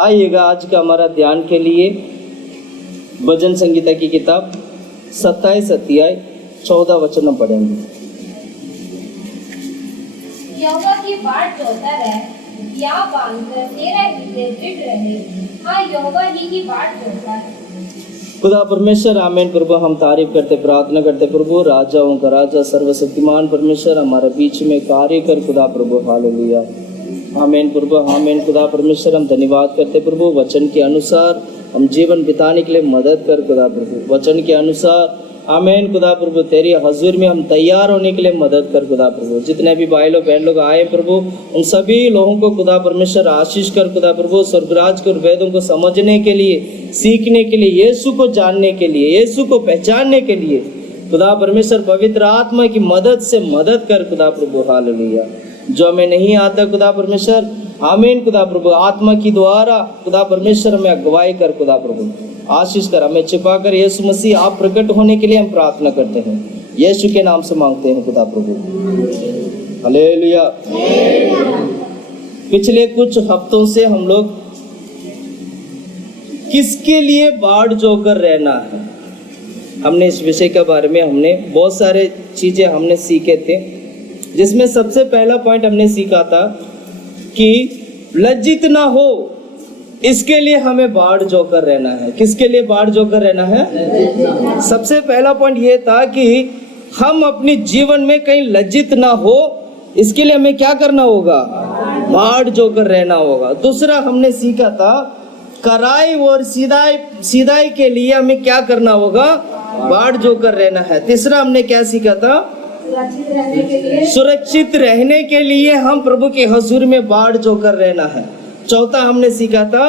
आइएगा आज का हमारा ध्यान के लिए भजन संगीता की किताब 27 अध्याय 14 वचन हम पढ़ेंगे। यहोवा की बाट जोहता रह, या बांधकर तेरा हृदय दृढ़ रहे। हाँ, यहोवा ही की बाट जोहता है। खुदा परमेश्वर आमीन। प्रभु हम तारीफ करते प्रार्थना करते प्रभु, राजाओं का राजा सर्वशक्तिमान परमेश्वर हमारे बीच में कार्य कर खुदा प्रभु। हालेलुया आमीन प्रभु आमीन। खुदा परमेश्वर हम धन्यवाद करते प्रभु, वचन के अनुसार हम जीवन बिताने के लिए मदद कर खुदा प्रभु, वचन के अनुसार आमीन खुदा प्रभु। तेरी हजूर में हम तैयार होने के लिए मदद कर खुदा प्रभु। जितने भी भाई लोग बहन लोग आए प्रभु, उन सभी लोगों को खुदा परमेश्वर आशीष कर खुदा प्रभु। स्वर्गराज के वेदों को समझने के लिए, सीखने के लिए, यीशु को जानने के लिए, यीशु को पहचानने के लिए खुदा परमेश्वर पवित्र आत्मा की मदद से मदद कर खुदा प्रभु। हालेलुया। जो हमें नहीं आता खुदा परमेश्वर आमीन खुदा प्रभु, आत्मा की द्वारा खुदा परमेश्वर हमें अगुवाई कर खुदा प्रभु, आशीष कर, हमें छिपा कर यीशु मसीह आप प्रकट होने के लिए हम प्रार्थना करते हैं, यीशु के नाम से मांगते हैं खुदा प्रभु। हालेलुया। पिछले कुछ हफ्तों से हम लोग किसके लिए बाढ़ जोकर रहना है, हमने इस विषय के बारे में हमने बहुत सारे चीजें हमने सीखे थे, जिसमें सबसे पहला पॉइंट हमने सीखा था कि लज्जित ना हो, इसके लिए हमें बाढ़ जोकर रहना है। किसके लिए बाढ़ जोकर रहना है? सबसे पहला पॉइंट ये था कि हम अपनी जीवन में कहीं लज्जित ना हो, इसके लिए हमें क्या करना होगा? बाढ़ जोकर रहना होगा। दूसरा हमने सीखा था कराई और सीधाई के लिए हमें क्या करना होगा? बाढ़ जोकर रहना है। तीसरा हमने क्या सीखा था? सुरक्षित रहने के लिए हम प्रभु के हुजूर में बाढ़ जोकर रहना है। चौथा हमने सीखा था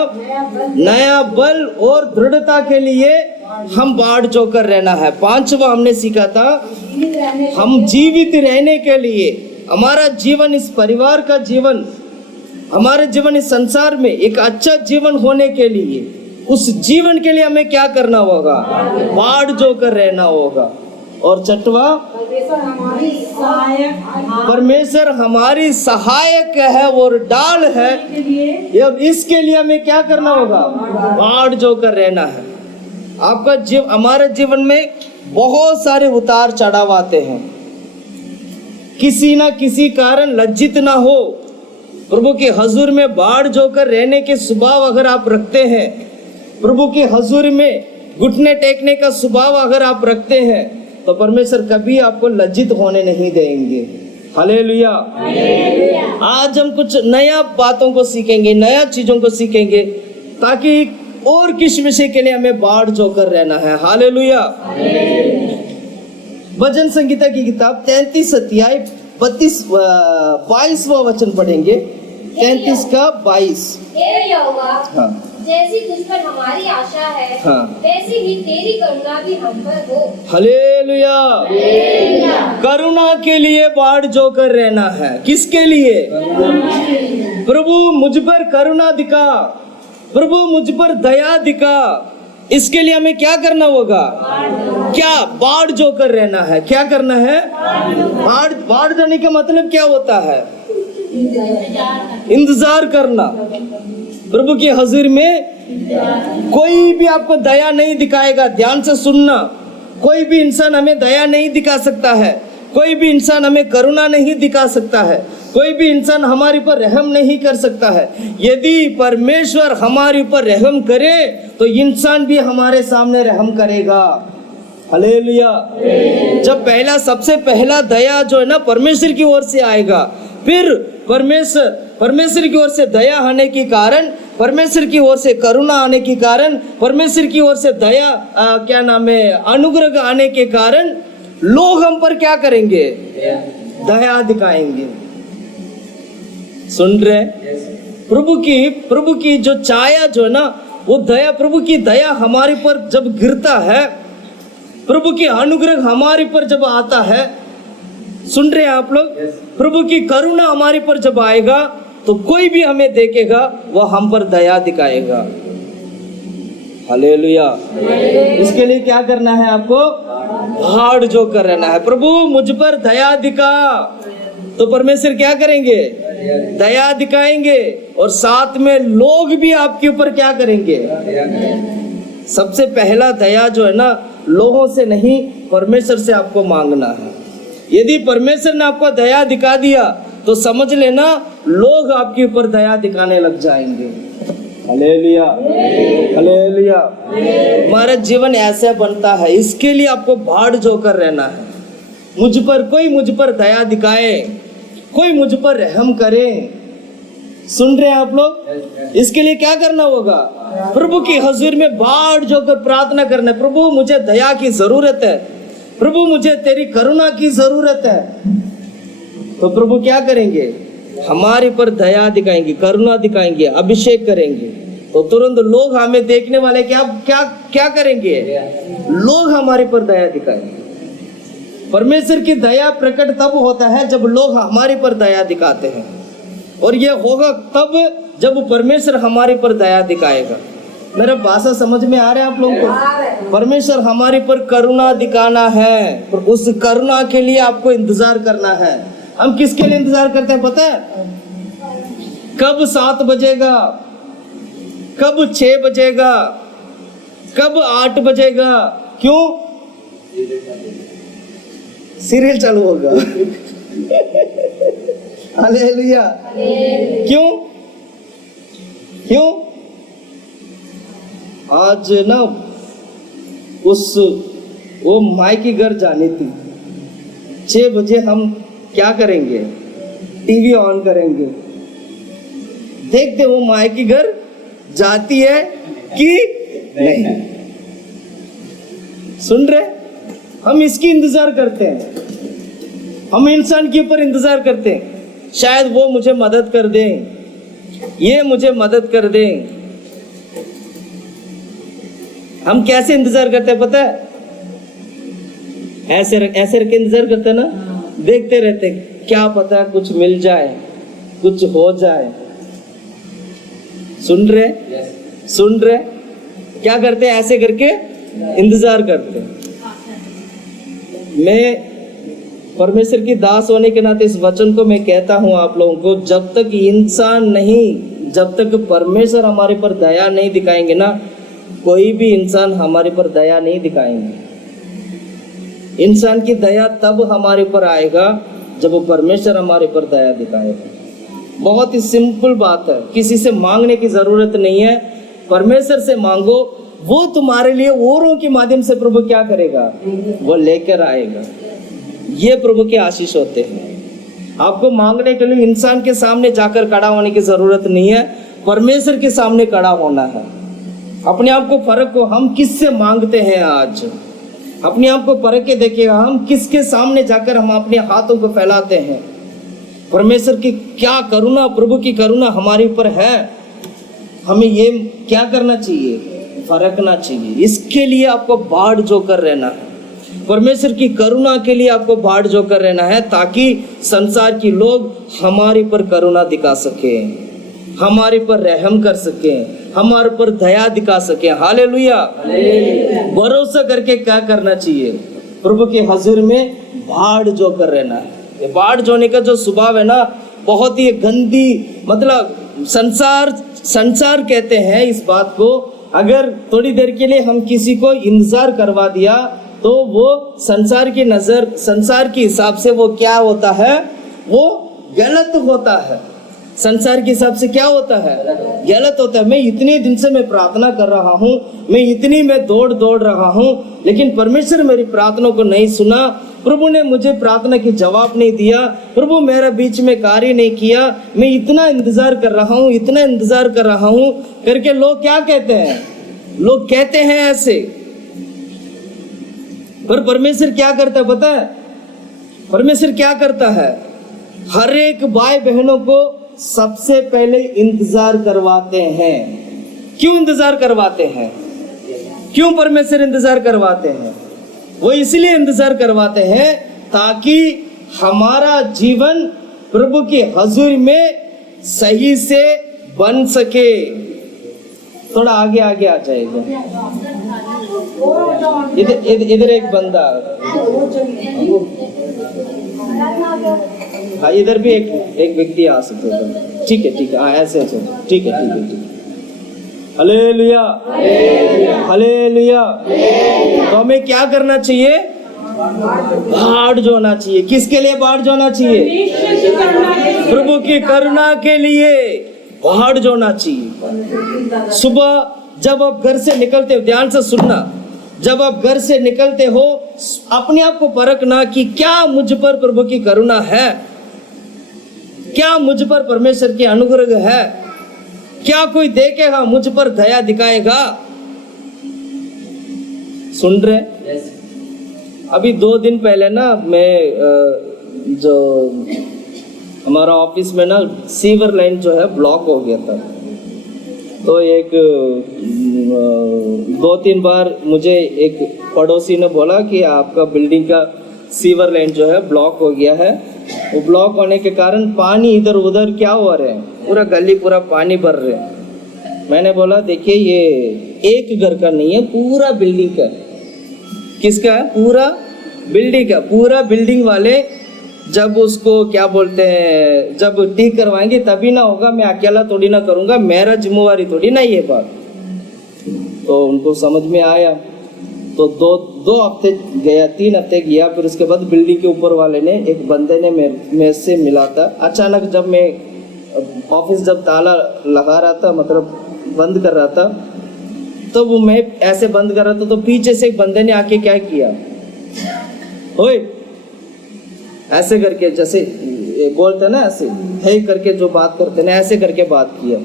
नया बल और दृढ़ता के लिए हम बाढ़ जोकर रहना है। पांचवा हमने सीखा था हम जीवित रहने के लिए, हमारा जीवन, इस परिवार का जीवन, हमारे जीवन इस संसार में एक अच्छा जीवन होने के लिए, उस जीवन के लिए हमें क्या करना होगा? बाढ़ जोकर रहना होगा। और छठवा परमेश्वर हमारी सहायक है और डाल है, अब इसके लिए हमें क्या करना होगा? बाढ़ जोकर रहना है। आपका हमारे जीवन में बहुत सारे उतार चढ़ाव आते हैं, किसी ना किसी कारण लज्जित ना हो, प्रभु के हुजूर में बाढ़ जोकर रहने के स्वभाव अगर आप रखते हैं, प्रभु के हुजूर में घुटने टेकने का स्वभाव अगर आप रखते हैं, तो परमेश्वर कभी आपको लज्जित होने नहीं देंगे। हालेलुया। आज हम कुछ नया बातों को सीखेंगे, नया चीजों को सीखेंगे, ताकि और किस विषय के लिए हमें बाढ़ जोकर रहना है। हालेलुया। भजन संगीता की किताब 33 अध्याय 22वां वचन पढ़ेंगे। 33 का 22। हाँ। जैसी तुझ पर हमारी आशा है, हाँ, वैसी ही तेरी करुणा भी हम पर हो। हालेलुया। करुणा के लिए बाढ़ जोकर रहना है। किसके लिए? प्रभु मुझ पर करुणा दिखा, प्रभु मुझ पर दया दिखा, इसके लिए हमें क्या करना होगा? क्या? बाढ़ जोकर रहना है। क्या करना है? बाढ़ जाने का मतलब क्या होता है? इंतजार करना। प्रभु के हुजूर में कोई भी आपको दया नहीं दिखाएगा। ध्यान से सुनना, कोई भी इंसान हमें दया नहीं दिखा सकता है, कोई भी इंसान हमें करुणा नहीं दिखा सकता है, कोई भी इंसान हमारे ऊपर रहम नहीं कर सकता है। यदि परमेश्वर हमारे ऊपर रहम करे तो इंसान भी हमारे सामने रहम करेगा। हालेलुया। जब सबसे पहला दया जो है ना परमेश्वर की ओर से आएगा, फिर परमेश्वर की ओर से दया आने के कारण, परमेश्वर की ओर से करुणा आने के कारण, परमेश्वर की ओर से दया अनुग्रह आने के कारण लोग हम पर क्या करेंगे? दया दिखाएंगे। सुन रहे? प्रभु की जो छाया जो है ना, वो दया, प्रभु की दया हमारे पर जब गिरता है, प्रभु की अनुग्रह हमारे पर जब आता है, सुन रहे हैं आप लोग? प्रभु की करुणा हमारे पर जब आएगा तो कोई भी हमें देखेगा, वह हम पर दया दिखाएगा। हालेलुया। इसके लिए क्या करना है आपको? बाढ़ जोकर रहना है। प्रभु मुझ पर दया दिखा, तो परमेश्वर क्या करेंगे? दया दिखाएंगे, और साथ में लोग भी आपके ऊपर क्या करेंगे? सबसे पहला दया जो है ना, लोगों से नहीं, परमेश्वर से आपको मांगना है। यदि परमेश्वर ने आपको दया दिखा दिया तो समझ लेना लोग आपके ऊपर दया दिखाने लग जाएंगे। Hallelujah, hallelujah. हमारा जीवन ऐसे बनता है, इसके लिए आपको भाड़ जोकर रहना है। कोई मुझ पर दया दिखाए, कोई मुझ पर रहम करे। सुन रहे हैं आप लोग? इसके लिए क्या करना होगा? प्रभु की हजूर में भाड़ जोकर प्रार्थना करना है। प्रभु मुझे दया की जरूरत है, प्रभु मुझे तेरी करुणा की जरूरत है। तो प्रभु क्या करेंगे? हमारे पर दया दिखाएंगे, करुणा दिखाएंगे, अभिषेक करेंगे। तो तुरंत लोग हमें देखने वाले क्या क्या क्या करेंगे? लोग हमारे पर दया दिखाएंगे। परमेश्वर की दया प्रकट तब होता है जब लोग हमारे पर दया दिखाते हैं, और यह होगा तब जब परमेश्वर हमारे पर दया दिखाएगा। मेरा भाषा समझ में आ रहा है आप लोगों को? परमेश्वर हमारे पर करुणा दिखाना है, और उस करुणा के लिए आपको इंतजार करना है। हम किसके लिए इंतजार करते हैं पता है? कब 7 बजेगा, कब 6 बजेगा, कब 8 बजेगा? क्यों? सीरियल चालू होगा। हालेलुया। क्यों? क्यों? आज ना वो माई की घर जानी थी। 6 बजे हम क्या करेंगे? टीवी ऑन करेंगे, देखते वो माई की घर जाती है कि नहीं। सुन रहे? हम इसकी इंतजार करते हैं, हम इंसान के ऊपर इंतजार करते हैं, शायद वो मुझे मदद कर दें, ये मुझे मदद कर दें। हम कैसे इंतजार करते हैं पता है? ऐसे रख के इंतजार करते हैं ना, देखते रहते, क्या पता कुछ मिल जाए, कुछ हो जाए। सुन रहे? सुन रहे? क्या करते हैं? ऐसे करके इंतजार करते हैं। मैं परमेश्वर की दास होने के नाते इस वचन को मैं कहता हूं आप लोगों को, जब तक इंसान नहीं, जब तक परमेश्वर हमारे पर दया नहीं दिखाएंगे ना, कोई भी इंसान हमारे पर दया नहीं दिखाएंगे। इंसान की दया तब हमारे ऊपर आएगा जब परमेश्वर हमारे पर दया दिखाएगा। बहुत ही सिंपल बात है, किसी से मांगने की जरूरत नहीं है, परमेश्वर से मांगो, वो तुम्हारे लिए औरों के माध्यम से प्रभु क्या करेगा? वो लेकर आएगा। ये प्रभु के आशीष होते हैं। आपको मांगने के लिए इंसान के सामने जाकर खड़ा होने की जरूरत नहीं है, परमेश्वर के सामने खड़ा होना है। अपने आप को परख को, हम किससे मांगते हैं आज? अपने आप को परख के देखिएगा, हम किसके सामने जाकर हम अपने हाथों को फैलाते हैं। परमेश्वर की क्या करुणा, प्रभु की करुणा हमारे ऊपर है। हमें ये क्या करना चाहिए? फरकना चाहिए। इसके लिए आपको बाढ़ जोकर रहना है, परमेश्वर की करुणा के लिए आपको बाढ़ जोकर रहना है, ताकि संसार के लोग हमारे पर करुणा दिखा सके, हमारे पर रहम कर सके, हमारे पर दया दिखा सके। हालेलुया। भरोसा करके क्या करना चाहिए? प्रभु के हजूर में बाढ़ जोकर रहना है। ये बाढ़ जोने का जो स्वभाव है ना, बहुत ही गंदी, मतलब संसार कहते हैं इस बात को। अगर थोड़ी देर के लिए हम किसी को इंतजार करवा दिया तो वो संसार की नजर, संसार के हिसाब से वो क्या होता है? वो गलत होता है। संसार के हिसाब से क्या होता है? गलत होता है। मैं इतने दिन से मैं प्रार्थना कर रहा हूँ, मैं दौड़ रहा हूँ, लेकिन परमेश्वर मेरी प्रार्थना को नहीं सुना, प्रभु ने मुझे प्रार्थना की जवाब नहीं दिया, प्रभु मेरा बीच में कार्य नहीं किया, मैं इतना इंतजार कर रहा हूँ, इतना इंतजार कर रहा हूँ करके लोग क्या कहते हैं? लोग कहते हैं ऐसे। पर परमेश्वर क्या करता है पता है? परमेश्वर क्या करता है? हर एक भाई बहनों को सबसे पहले इंतजार करवाते हैं। क्यों इंतजार करवाते हैं? क्यों परमेश्वर इंतजार करवाते हैं? वो इसलिए इंतजार करवाते हैं ताकि हमारा जीवन प्रभु की हजूरी में सही से बन सके। थोड़ा आगे आगे आ जाएगा। इधर एक बंदा, हाँ, इधर भी एक व्यक्ति आ सकते हो। ठीक है, ठीक है, हाँ ऐसे ऐसे, ठीक है, ठीक है, ठीक है। Hallelujah, hallelujah. तो हमें क्या करना चाहिए? बाढ़ जोना चाहिए। किसके लिए बाढ़ जोना चाहिए? प्रभु की करुणा के लिए बाढ़ जोना चाहिए। सुबह जब आप घर से निकलते हो, ध्यान से सुनना, जब आप घर से निकलते हो अपने आप को परखना कि क्या मुझ पर प्रभु की करुणा है, क्या मुझ पर परमेश्वर की अनुग्रह है, क्या कोई देखेगा मुझ पर दया दिखाएगा। सुन रहे? अभी 2 दिन पहले ना मैं जो हमारा ऑफिस में ना सीवर लाइन जो है ब्लॉक हो गया था। तो एक 2-3 बार मुझे एक पड़ोसी ने बोला कि आपका बिल्डिंग का सीवर लाइन जो है ब्लॉक हो गया है। वो ब्लॉक होने के कारण पानी इधर उधर क्या हो रहे हैं, पूरा गली पूरा पानी भर रहे हैं। मैंने बोला देखिए ये एक घर का नहीं है, पूरा बिल्डिंग का। किसका है? पूरा बिल्डिंग का। पूरा बिल्डिंग वाले जब उसको क्या बोलते हैं, जब ठीक करवाएंगे तभी ना होगा, मैं अकेला थोड़ी ना करूंगा, मेरा जिम्मेवारी थोड़ी ना ये बात। तो उनको समझ में आया। तो 2 हफ्ते गया, 3 हफ्ते गया, फिर उसके बाद बिल्डिंग के ऊपर वाले ने, एक बंदे ने मेरे से मिला था। अचानक जब मैं ऑफिस जब ताला लगा रहा था, मतलब बंद कर रहा था, तो वो मैं ऐसे बंद कर रहा था, तो पीछे से एक बंदे ने आके क्या किया, ओए ऐसे करके, जैसे बोलते ना ऐसे है करके जो बात करते ना, ऐसे करके बात किया।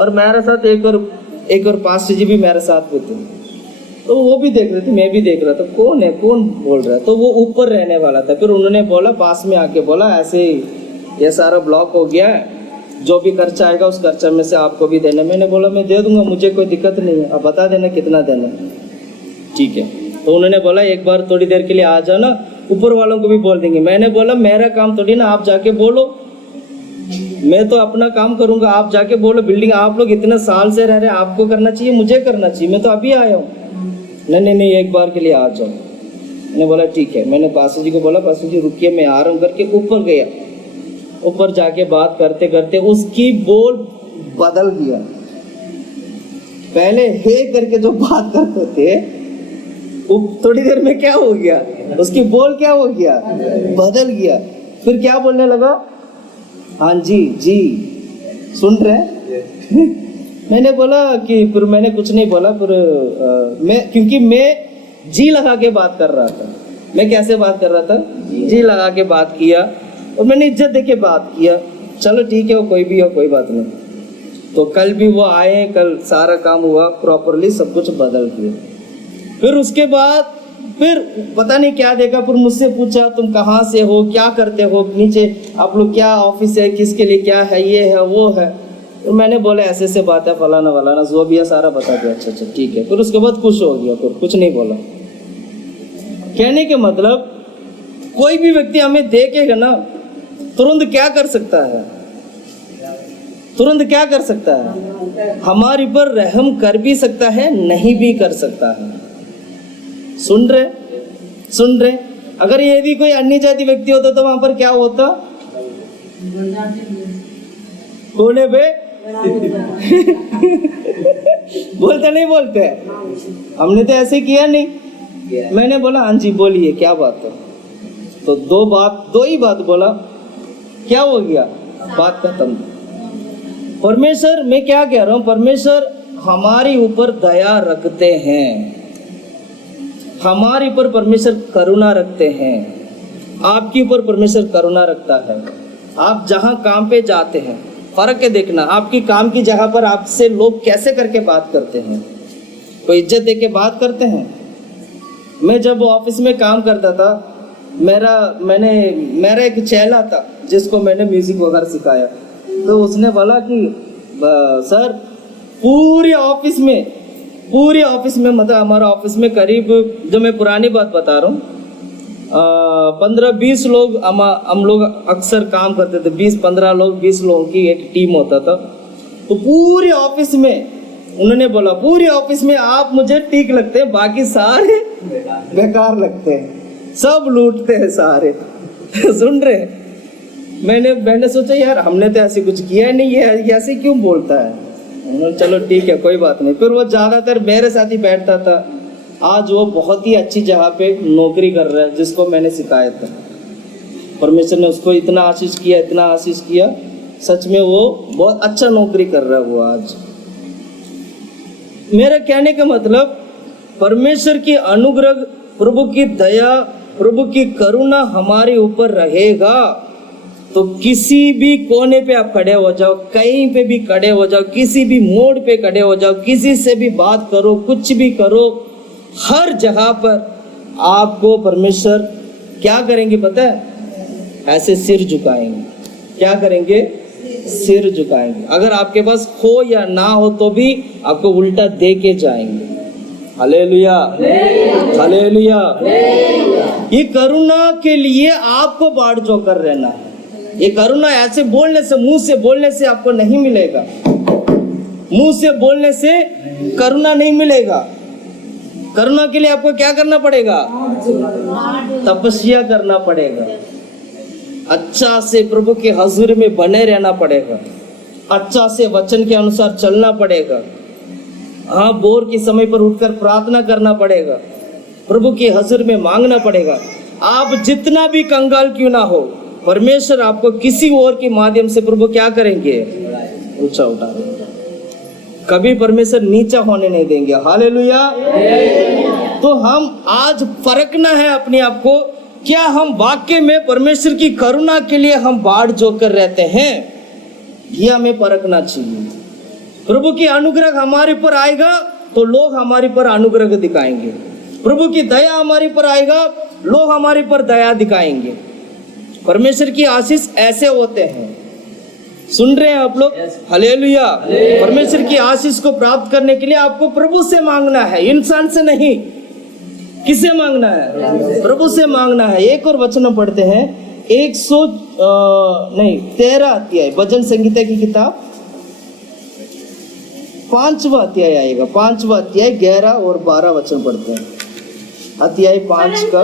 और मेरे साथ एक और पास्टर जी भी मेरे साथ में थे। तो वो भी देख रहे थे, मैं भी देख रहा था, कौन है, कौन बोल रहा है। तो वो ऊपर रहने वाला था। फिर उन्होंने बोला, पास में आके बोला, ऐसे ये सारा ब्लॉक हो गया है, जो भी खर्चा आएगा उस खर्चा में से आपको भी देना। मैंने बोला मैं दे दूंगा, मुझे कोई दिक्कत नहीं है, आप बता देना कितना देना। ठीक है। तो उन्होंने बोला एक बार थोड़ी देर के लिए आ जाना, ऊपर वालों को भी बोल देंगे। मैंने बोला मेरा काम थोड़ी ना, आप जाके बोलो, मैं तो अपना काम करूंगा, आप जाके बोलो। बिल्डिंग आप लोग इतने साल से रह रहे हैं, आपको करना चाहिए, मुझे करना चाहिए, मैं तो अभी आया हूँ। नहीं, एक बार के लिए आ जाओ। मैंने बोला ठीक है। मैंने पास्टर जी को बोला, पास्टर जी रुकिए, मैं आ रहा हूँ करके ऊपर गया। ऊपर जाके बात करते करते उसकी बोल बदल गया। पहले हे करके जो बात करते थे, थोड़ी देर में क्या हो गया, उसकी बोल क्या हो गया, बदल गया। फिर क्या बोलने लगा, हाँ जी जी, सुन रहे। मैंने बोला कि, फिर मैंने कुछ नहीं बोला। फिर क्योंकि मैं जी लगा के बात कर रहा था। मैं कैसे बात कर रहा था, जी लगा के बात किया, और मैंने इज्जत दे के बात किया। चलो ठीक है, वो कोई भी हो, कोई बात नहीं। तो कल भी वो आए, कल सारा काम हुआ प्रॉपरली, सब कुछ बदल गया। फिर उसके बाद फिर पता नहीं क्या देखा, फिर मुझसे पूछा तुम कहाँ से हो, क्या करते हो, नीचे आप लोग क्या ऑफिस है, किसके लिए क्या है, ये है वो है। तो मैंने बोला ऐसे ऐसे बात है, फलाना फलाना, जो भी है सारा बता दिया। अच्छा ठीक है। फिर उसके बाद खुश हो गया, फिर कुछ नहीं बोला। कहने के मतलब कोई भी व्यक्ति हमें देखेगा ना, तुरंत क्या कर सकता है, तुरंत क्या कर सकता है, हमारे पर रहम कर भी सकता है, नहीं भी कर सकता है। सुन रहे। अगर यदि कोई अन्य जाति व्यक्ति होता तो वहां पर क्या होता, कौन है बे बोलते नहीं बोलते, हमने तो ऐसे किया नहीं। मैंने बोला हाँ जी बोलिए क्या बात है। तो दो ही बात बोला, क्या हो गया, बात खत्म। परमेश्वर, मैं क्या कह रहा हूं, परमेश्वर हमारे ऊपर दया रखते हैं, हमारे ऊपर परमेश्वर करुणा रखते हैं, आपके ऊपर परमेश्वर करुणा रखता है। आप जहां काम पे जाते हैं, फर्क है देखना, आपकी काम की जगह पर आपसे लोग कैसे करके बात करते हैं, कोई इज्जत दे के बात करते हैं। मैं जब ऑफिस में काम करता था, मेरा एक चेला था जिसको मैंने म्यूजिक वगैरह सिखाया। तो उसने बोला कि सर पूरे ऑफिस में मतलब हमारा ऑफिस में करीब, जो मैं पुरानी बात बता रहा हूँ, 15-20 लोग हम लोग अक्सर काम करते थे। 20-15 लोग, 20 लोगों की एक टीम होता था। तो पूरे ऑफिस में उन्होंने बोला, पूरे ऑफिस में आप मुझे ठीक लगते हैं, बाकी सारे बेकार लगते हैं, सब लूटते हैं सारे सुन रहे। मैंने सोचा यार हमने तो ऐसे कुछ किया नहीं, ये ऐसे क्यों बोलता है। उन्होंने चलो ठीक है कोई बात नहीं। फिर वो ज्यादातर मेरे साथ ही बैठता था। आज वो बहुत ही अच्छी जगह पे नौकरी कर रहा है, जिसको मैंने सिखाया था। परमेश्वर ने उसको इतना आशीष किया, इतना आशीष किया, सच में वो बहुत अच्छा नौकरी कर रहा है वो आज। मेरा कहने का मतलब परमेश्वर की अनुग्रह, प्रभु की दया, प्रभु की करुणा हमारे ऊपर रहेगा तो किसी भी कोने पे आप खड़े हो जाओ, कहीं पे भी खड़े हो जाओ, किसी भी मोड़ पे खड़े हो जाओ, किसी से भी बात करो, कुछ भी करो, हर जगह पर आपको परमेश्वर क्या करेंगे पता है? ऐसे सिर झुकाएंगे। क्या करेंगे? सिर झुकाएंगे। अगर आपके पास हो या ना हो तो भी आपको उल्टा दे के जाएंगे। Hallelujah, hallelujah. ये करुणा के लिए आपको बाढ़ जोकर रहना है। ये करुणा ऐसे बोलने से, मुंह से बोलने से आपको नहीं मिलेगा। मुंह से बोलने से करुणा नहीं मिलेगा। करुणा के लिए आपको क्या करना पड़ेगा? तपस्या करना पड़ेगा। अच्छा से प्रभु के हजूर में बने रहना पड़ेगा। अच्छा से वचन के अनुसार चलना पड़ेगा। हाँ, बोर के समय पर उठकर प्रार्थना करना पड़ेगा। प्रभु के हजूर में मांगना पड़ेगा। आप जितना भी कंगाल क्यों ना हो, परमेश्वर आपको किसी और के माध्यम से प्रभु क्या करेंगे? ऊंचा उठा देंगे। कभी परमेश्वर नीचा होने नहीं देंगे। हालेलुया। तो हम आज परखना है अपने आप को, क्या हम वाकई में परमेश्वर की करुणा के लिए हम बाढ़ जोकर रहते हैं? ये हमें परखना चाहिए। प्रभु की अनुग्रह हमारे पर आएगा तो लोग हमारे पर अनुग्रह दिखाएंगे। प्रभु की दया हमारे पर आएगा, लोग हमारे पर दया दिखाएंगे। परमेश्वर की आशीष ऐसे होते हैं। सुन रहे हैं आप लोग? हालेलुया। परमेश्वर की आशीष को प्राप्त करने के लिए आपको प्रभु से मांगना है, इंसान से नहीं। किससे मांगना है? प्रभु से मांगना है। एक और वचन पढ़ते हैं, 13 अध्याय भजन संगीता की किताब, 5वां अध्याय आएगा। 5वां अध्याय 11 और 12 वचन पढ़ते हैं। अध्याय 5 का,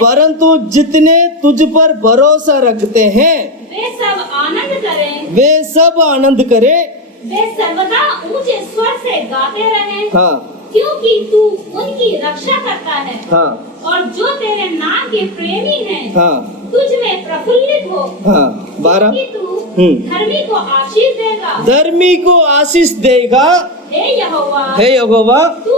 परंतु जितने तुझ पर भरोसा रखते हैं वे सब आनंद करें, वे सब आनंद करें, वे सर्वदा ऊंचे स्वर से गाते रहें। हाँ क्योंकि तू उनकी रक्षा करता है। हाँ और जो तेरे नाम के प्रेमी हैं, हाँ तुझ में प्रफुल्लित हो। हाँ 12, क्योंकि तू धर्मी को आशीष देगा। धर्मी को आशीष देगा। हे यहोवा, हे यहोवा, तू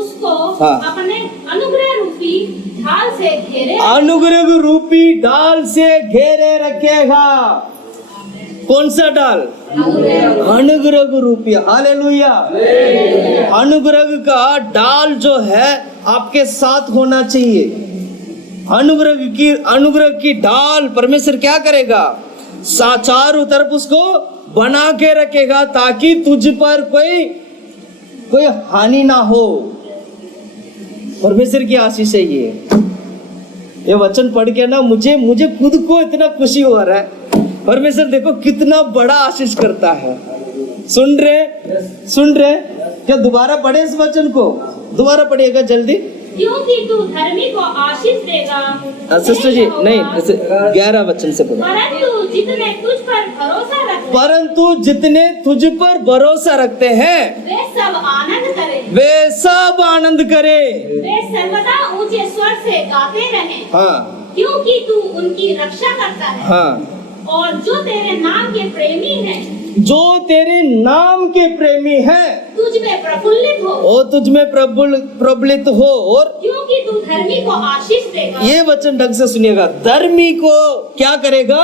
उसको हाँ। अपने अनुग्रह रूपी ढाल से घेरे, अनुग्रह रूपी ढाल से घेरे रखेगा। कौन सा डाल? अनुग्रह रूपी। हालेलुया। अनुग्रह का डाल जो है आपके साथ होना चाहिए। अनुग्रह की डाल परमेश्वर क्या करेगा? चारों तरफ उसको बना के रखेगा ताकि तुझ पर कोई हानि ना हो। परमेश्वर की आशीष है ये वचन पढ़ के ना मुझे खुद को इतना खुशी हो रहा है। परमेश्वर देखो कितना बड़ा आशीष करता है। सुन रहे? क्या दोबारा पढ़े इस वचन को? दोबारा पढ़िएगा जल्दी। क्योंकि तू धर्मी को आशीष देगा। सिस्टर जी नहीं, 11 वचन से पढ़ो। परंतु जितने जितने तुझ पर भरोसा रखते हैं वे सब आनंद करें, वे सर्वदा ऊंचे स्वर से गाते रहें। हाँ, क्योंकि तू उनकी रक्षा करता है। हाँ। और जो तेरे नाम के प्रेमी हैं, तुझ में प्रफुल्लित हो। ओ तुझ में प्रबलित हो। और क्योंकि तू धर्मी को आशीष देगा। ये वचन ढंग से सुनिएगा। धर्मी को क्या करेगा?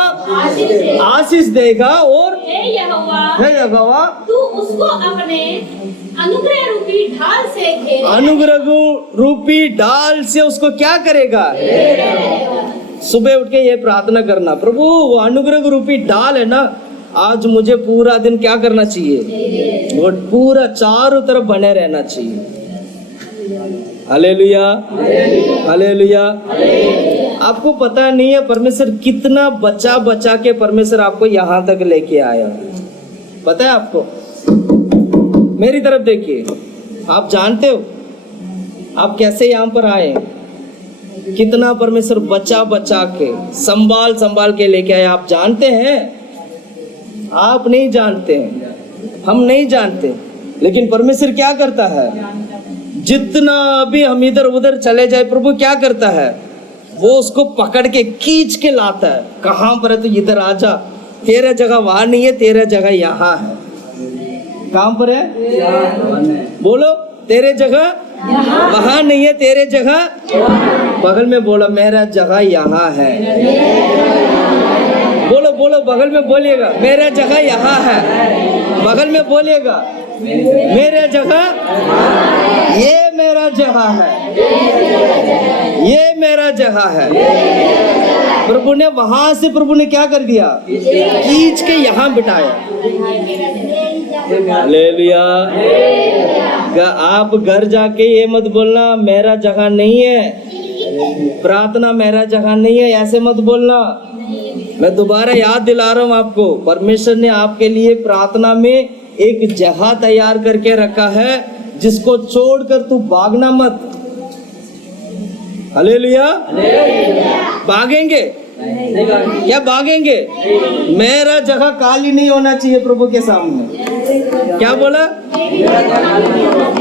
आशीष देगा। और हे यहोवा, तू उसको अपने अनुग्रह रूपी ढाल से घेरेगा। अनुग्रह रूपी ढाल से उसको क्या करेगा? सुबह उठ के ये प्रार्थना करना, प्रभु वो अनुग्रह रूपी ढाल है ना, आज मुझे पूरा दिन क्या करना चाहिए? वो पूरा चारों तरफ बने रहना चाहिए। Hallelujah, hallelujah. आपको पता नहीं है परमेश्वर कितना बचा के परमेश्वर आपको यहाँ तक लेके आया। पता है आपको? मेरी तरफ देखिए, आप जानते हो आप कैसे यहाँ पर आए? कितना परमेश्वर बचा बचा के संभाल संभाल के लेके आए, आप जानते हैं? आप नहीं जानते हैं, हम नहीं जानते, लेकिन परमेश्वर क्या करता है? जितना भी हम इधर उधर चले जाए, प्रभु क्या करता है? वो उसको पकड़ के खींच के लाता है। कहां पर है? तो इधर आजा, तेरा जगह वहां नहीं है, तेरा जगह यहाँ है। कहां पर है? बोलो, तेरे जगह वहां नहीं है, तेरे जगह बगल में। बोलो, मेरा जगह यहाँ है। बोलो बोलो, बगल में बोलिएगा, मेरा जगह यहाँ है। बगल में बोलिएगा, मेरा जगह, ये मेरा जगह है, ये मेरा जगह है। प्रभु ने वहां से, प्रभु ने क्या कर दिया? खींच के यहाँ बिठाया। हालेलुया। आप घर जाके ये मत बोलना मेरा जगह नहीं है, प्रार्थना मेरा जगह नहीं है, ऐसे मत बोलना। मैं दोबारा याद दिला रहा हूँ आपको, परमेश्वर ने आपके लिए प्रार्थना में एक जगह तैयार करके रखा है, जिसको छोड़कर तू भागना मत। हालेलुया। भागेंगे क्या? भागेंगे? मेरा जगह खाली नहीं होना चाहिए प्रभु के सामने। क्या बोला?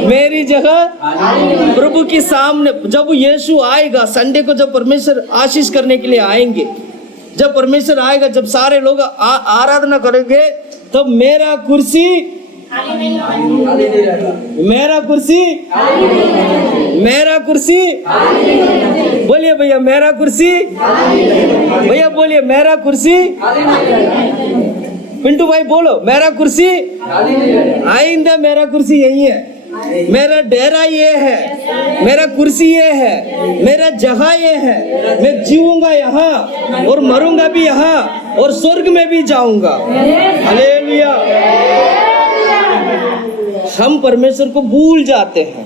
मेरी जगह प्रभु के सामने। जब यीशु आएगा संडे को, जब परमेश्वर आशीष करने के लिए आएंगे, जब परमेश्वर आएगा, जब सारे लोग आराधना करेंगे, तब मेरा कुर्सी, मेरा कुर्सी, मेरा कुर्सी, बोलिए भैया, मेरा कुर्सी, भैया बोलिए, मेरा कुर्सी। पिंटू भाई बोलो, मेरा कुर्सी। आइंदा मेरा कुर्सी यही है, मेरा डेरा ये है, मेरा कुर्सी ये है, मेरा जगह ये है। मैं जीऊंगा यहाँ और मरूंगा भी यहाँ और स्वर्ग में भी जाऊंगा। हालेलुया। हम परमेश्वर को भूल जाते हैं।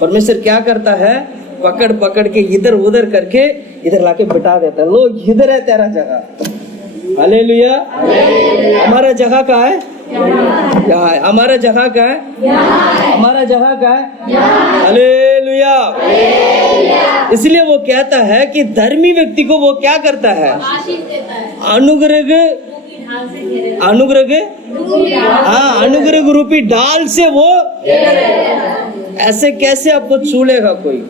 परमेश्वर क्या करता है? पकड़ पकड़ के इधर उधर करके इधर लाके बिठा देता है। लो, इधर है तेरा जगह। हालेलुया। हमारा जगह कहाँ है? यहाँ है। हमारा जगह कहाँ है? हमारा जगह कहाँ है? हालेलुया। इसलिए वो कहता है कि धर्मी व्यक्ति को वो क्या करता है? अनुग्रह, अनुग्रह, हाँ, अनुग्रह रूपी ढाल से वो। ऐसे कैसे आपको छू लेगा कोई?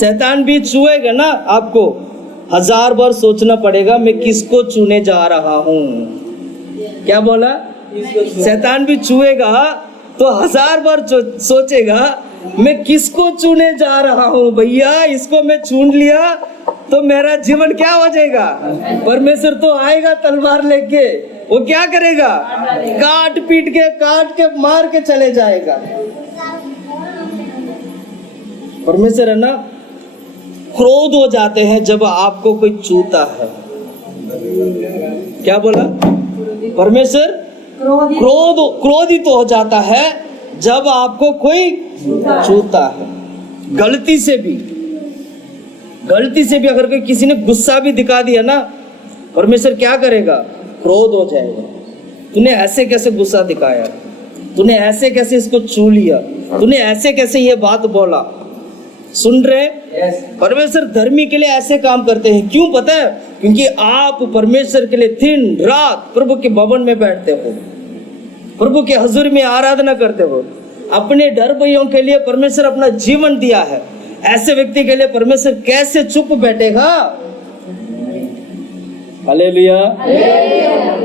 शैतान भी छुएगा ना आपको, 1000 बार सोचना पड़ेगा मैं किसको छूने जा रहा हूँ। क्या बोला? शैतान भी छुएगा तो 1000 बार सोचेगा मैं किसको छूने जा रहा हूँ। भैया, इसको मैं छून लिया तो मेरा जीवन क्या हो जाएगा? परमेश्वर तो आएगा तलवार लेके, वो क्या करेगा? काट पीट के, काट के, मार के चले जाएगा। परमेश्वर है ना, क्रोध हो जाते हैं जब आपको कोई छूता है। क्या बोला? परमेश्वर क्रोधित हो जाता है जब आपको कोई छूता है। गलती से भी अगर कोई किसी ने गुस्सा भी दिखा दिया ना, परमेश्वर क्या करेगा? क्रोध हो जाएगा। तूने ऐसे कैसे गुस्सा दिखाया? तूने ऐसे कैसे इसको छू लिया? तूने ऐसे कैसे ये बात बोला? सुन रहे? परमेश्वर धर्मी के लिए ऐसे काम करते हैं। क्यों पता है? क्योंकि आप परमेश्वर के लिए दिन रात प्रभु के भवन में बैठते हो, प्रभु के हुजूर में आराधना करते हो। अपने डर भयों के लिए परमेश्वर अपना जीवन दिया है। ऐसे व्यक्ति के लिए परमेश्वर कैसे चुप बैठेगा? हालेलुया।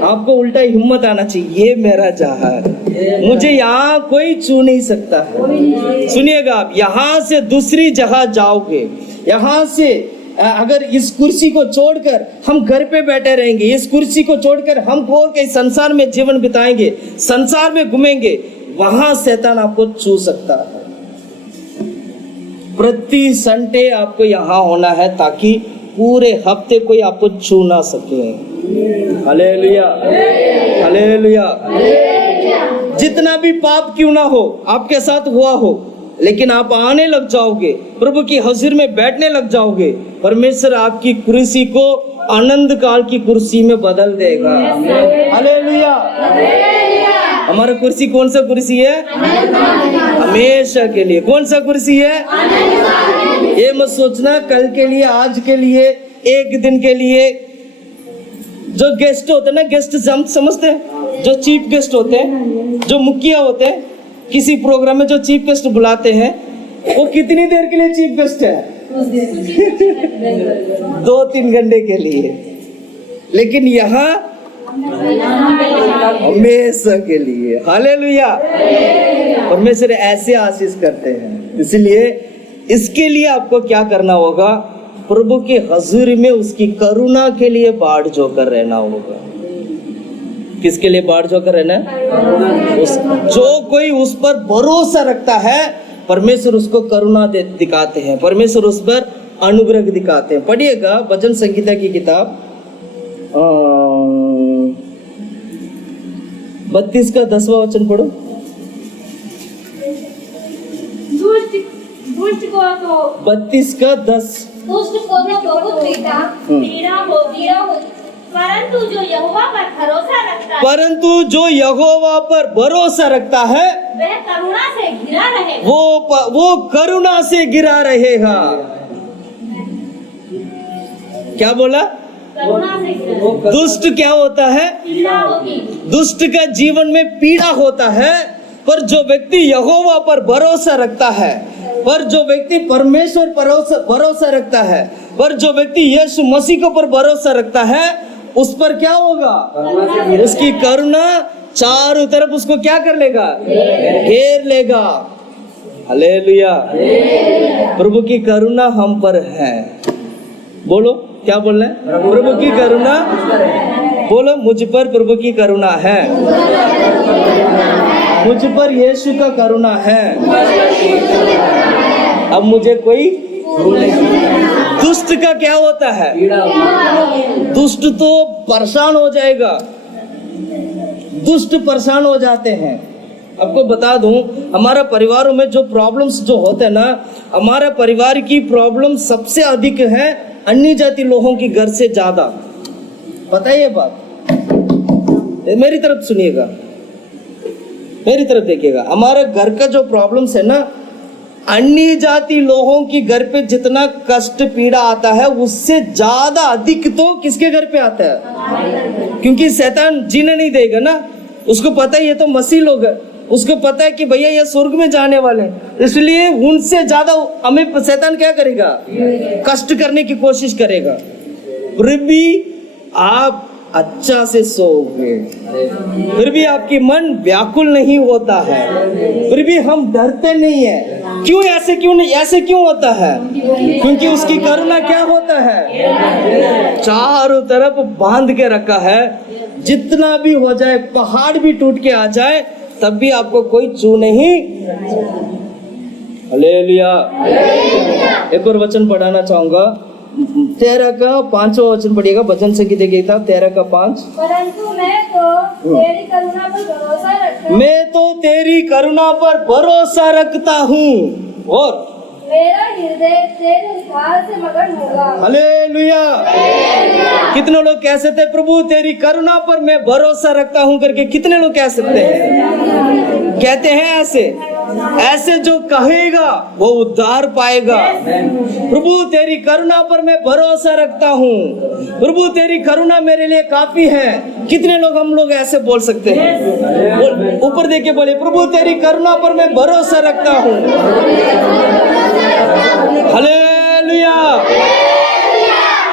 आपको उल्टा हिम्मत आना चाहिए, ये मेरा जहां है, मुझे यहाँ कोई छू नहीं सकता है। सुनिएगा, आप यहाँ से दूसरी जगह जाओगे, यहाँ से अगर इस कुर्सी को छोड़कर हम घर पे बैठे रहेंगे, इस कुर्सी को छोड़कर हम और कहीं संसार में जीवन बिताएंगे, संसार में घूमेंगे, वहां शैतान आपको छू सकता है। प्रति संडे आपको यहाँ होना है ताकि पूरे हफ्ते कोई आपको छू ना सके। Hallelujah, hallelujah. जितना भी पाप क्यों ना हो आपके साथ हुआ हो, लेकिन आप आने लग जाओगे, प्रभु की हुजूर में बैठने लग जाओगे, परमेश्वर आपकी कुर्सी को आनंद काल की कुर्सी में बदल देगा। हालेलुया। हमारा कुर्सी कौन सा कुर्सी है? हमेशा के लिए। कौन सा कुर्सी है? ये मत मत सोचना कल के लिए, आज के लिए, एक दिन के लिए। जो गेस्ट होते हैं ना, गेस्ट समझते हैं, जो चीफ गेस्ट होते हैं, जो मुखिया होते हैं, किसी प्रोग्राम में जो चीफ गेस्ट बुलाते हैं, वो कितनी देर के लिए चीफ गेस्ट है? 2-3 घंटे के लिए। लेकिन यहाँ हमेशा के लिए। हालेलुया। परमेश्वर ऐसे आशीष करते हैं। इसलिए इसके लिए आपको क्या करना होगा? प्रभु के हजूरी में उसकी करुणा के लिए बाट जोकर रहना होगा। किसके लिए बाट जोकर रहना है? जो कोई उस पर भरोसा रखता है, परमेश्वर उसको करुणा दिखाते हैं, परमेश्वर उस पर अनुग्रह दिखाते हैं। पढ़िएगा भजन संहिता की किताब 32 का 10वां वचन पढ़ो। दुष्ट को तो 32 का 10। दुष्ट को तो बहुत पीड़ा हो, परंतु जो यहोवा पर भरोसा रखता है, परंतु जो यहोवा पर भरोसा रखता है, वह करुणा से गिरा रहेगा। वो करुणा से गिरा रहेगा। क्या बोला? करुणा से गिरा। दुष्ट क्या होता है? पीड़ा होगी। दुष्ट का जीवन में पीड़ा होता है, पर जो व्यक्ति यहोवा पर भरोसा रखता है, पर जो व्यक्ति परमेश्वर पर भरोसा रखता है, पर जो व्यक्ति यीशु मसीह को पर भरोसा रखता है, उस पर क्या होगा? उसकी करुणा चारों तरफ उसको क्या कर लेगा? घेर लेगा। हालेलुया। प्रभु की करुणा हम पर है। बोलो, क्या बोलना है? प्रभु की करुणा। बोलो, मुझ पर प्रभु की करुणा है, मुझ पर यीशु का करुणा है। अब मुझे कोई दुष्ट का क्या होता है? दुष्ट तो परेशान हो जाएगा। दुष्ट परेशान हो जाते हैं। आपको बता दूं, हमारा परिवारों में जो प्रॉब्लम्स जो होते हैं ना, हमारा परिवार की प्रॉब्लम सबसे अधिक है अन्य जाति लोगों की घर से ज्यादा। पता है ये बात? मेरी तरफ सुनिएगा, मेरी तरफ देखिएगा। हमारे घर का जो प्रॉब्लम्स है ना, अन्य जाति लोगों की घर पे जितना कष्ट पीड़ा आता है, उससे ज्यादा अधिक तो किसके घर पे आता है? क्योंकि शैतान जीने नहीं देगा ना। उसको पता है ये तो मसीह लोग है, उसको पता है कि भैया ये स्वर्ग में जाने वाले हैं, इसलिए उनसे ज्यादा हमें शैतान क्या करेगा? कष्ट करने की कोशिश करेगा। फिर भी आप अच्छा से सोओगे, फिर भी आपकी मन व्याकुल नहीं होता है, फिर भी हम डरते नहीं है। क्यों ऐसे क्यों होता है? क्योंकि उसकी करुणा क्या होता है? चारों तरफ बांध के रखा है। जितना भी हो जाए, पहाड़ भी टूट के आ जाए, तब भी आपको कोई छू नहीं। हालेलुया। एक और वचन पढ़ाना चाहूंगा, 13 का 5वां वचन पढ़िएगा। भजन संहिता की किताब 13 का 5। परंतु मैं तो तेरी करुणा पर भरोसा रखता हूँ। मैं तो तेरी करुणा पर भरोसा रखता हूँ, और मेरा हृदय तेरे उद्धार से मगन होगा। हालेलुया। कितने लोग कह सकते हैं प्रभु तेरी करुणा पर मैं भरोसा रखता हूँ करके? कितने लोग कह सकते हैं? कहते हैं ऐसे जो कहेगा वो उद्धार पाएगा। प्रभु तेरी करुणा पर मैं भरोसा रखता हूँ, प्रभु तेरी करुणा मेरे लिए काफी है। कितने लोग हम लोग ऐसे बोल सकते हैं? ऊपर देख के बोले, प्रभु तेरी करुणा पर मैं भरोसा रखता हूँ। हालेलुया।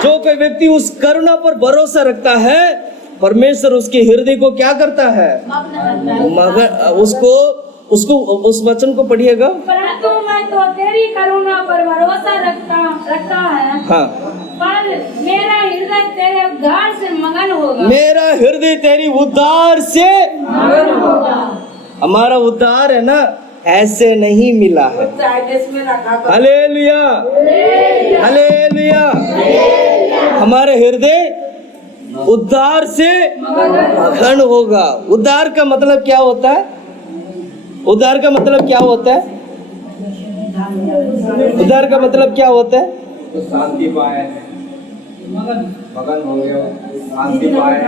जो कोई व्यक्ति उस करुणा पर भरोसा रखता है, परमेश्वर उसके हृदय को क्या करता है? मगर उसको उस वचन को पढ़िएगा। परंतु मैं तो तेरी करुणा पर भरोसा रखता है। हाँ। पर मेरा हृदय तेरे उद्धार से मगन होगा। मेरा हृदय तेरी उद्धार से मगन होगा। हमारा उद्धार है ना, ऐसे नहीं मिला है। Hallelujah, hallelujah. हमारे हृदय उद्धार से मगन होगा। उद्धार का मतलब क्या होता है? उद्धार का मतलब क्या होता है? उद्धार का मतलब क्या होता है? तो शांति पाए, मगन हो गया, शांति पाए।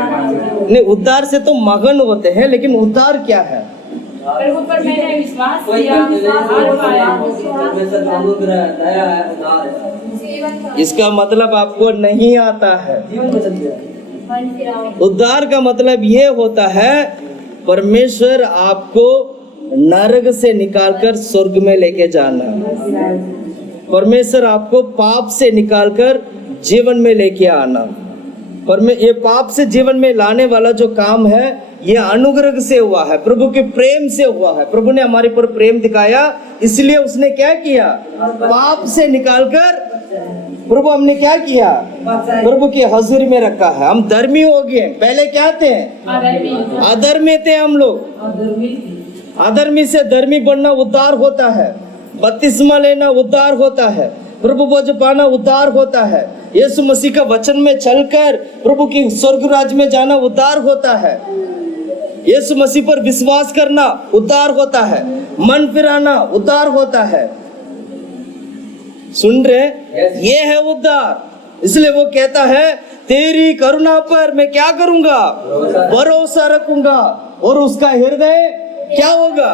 नहीं, उद्धार से तो मगन होते हैं, लेकिन उद्धार क्या है? प्रभु पर मैंने विश्वास कोई किया, कमी नहीं, हार पाया। परमेश्वर का अनुग्रह है, दया है, उद्धार है, सेवन का इसका मतलब आपको नहीं आता है। जीवन बदल गया। मन फिराओ। उद्धार का मतलब ये होता है परमेश्वर आपको नरक से निकालकर स्वर्ग में लेके जाना। परमेश्वर आपको पाप से निकालकर जीवन में लेके आना। ये पाप से जीवन में लाने वाला जो काम है ये अनुग्रह से हुआ है, प्रभु के प्रेम से हुआ है। प्रभु ने हमारे पर प्रेम दिखाया, इसलिए उसने क्या किया, पाप से निकालकर प्रभु हमने क्या किया, प्रभु की हजूरी में रखा है। हम धर्मी हो गए। पहले क्या थे, अधर्मी थे हम लोग। अधर्मी से धर्मी बनना उद्धार होता है, बपतिस्मा लेना उद्धार होता है, प्रभु भोज पाना उद्धार होता है, यीशु मसीह का वचन में चलकर प्रभु की स्वर्ग राज्य में जाना उद्धार होता है, यीशु मसीह पर विश्वास करना उद्धार होता है, मन फिराना उद्धार होता है। सुन रहे, ये है उद्धार। इसलिए वो कहता है तेरी करुणा पर मैं क्या करूंगा, भरोसा रखूंगा, और उसका हृदय क्या होगा,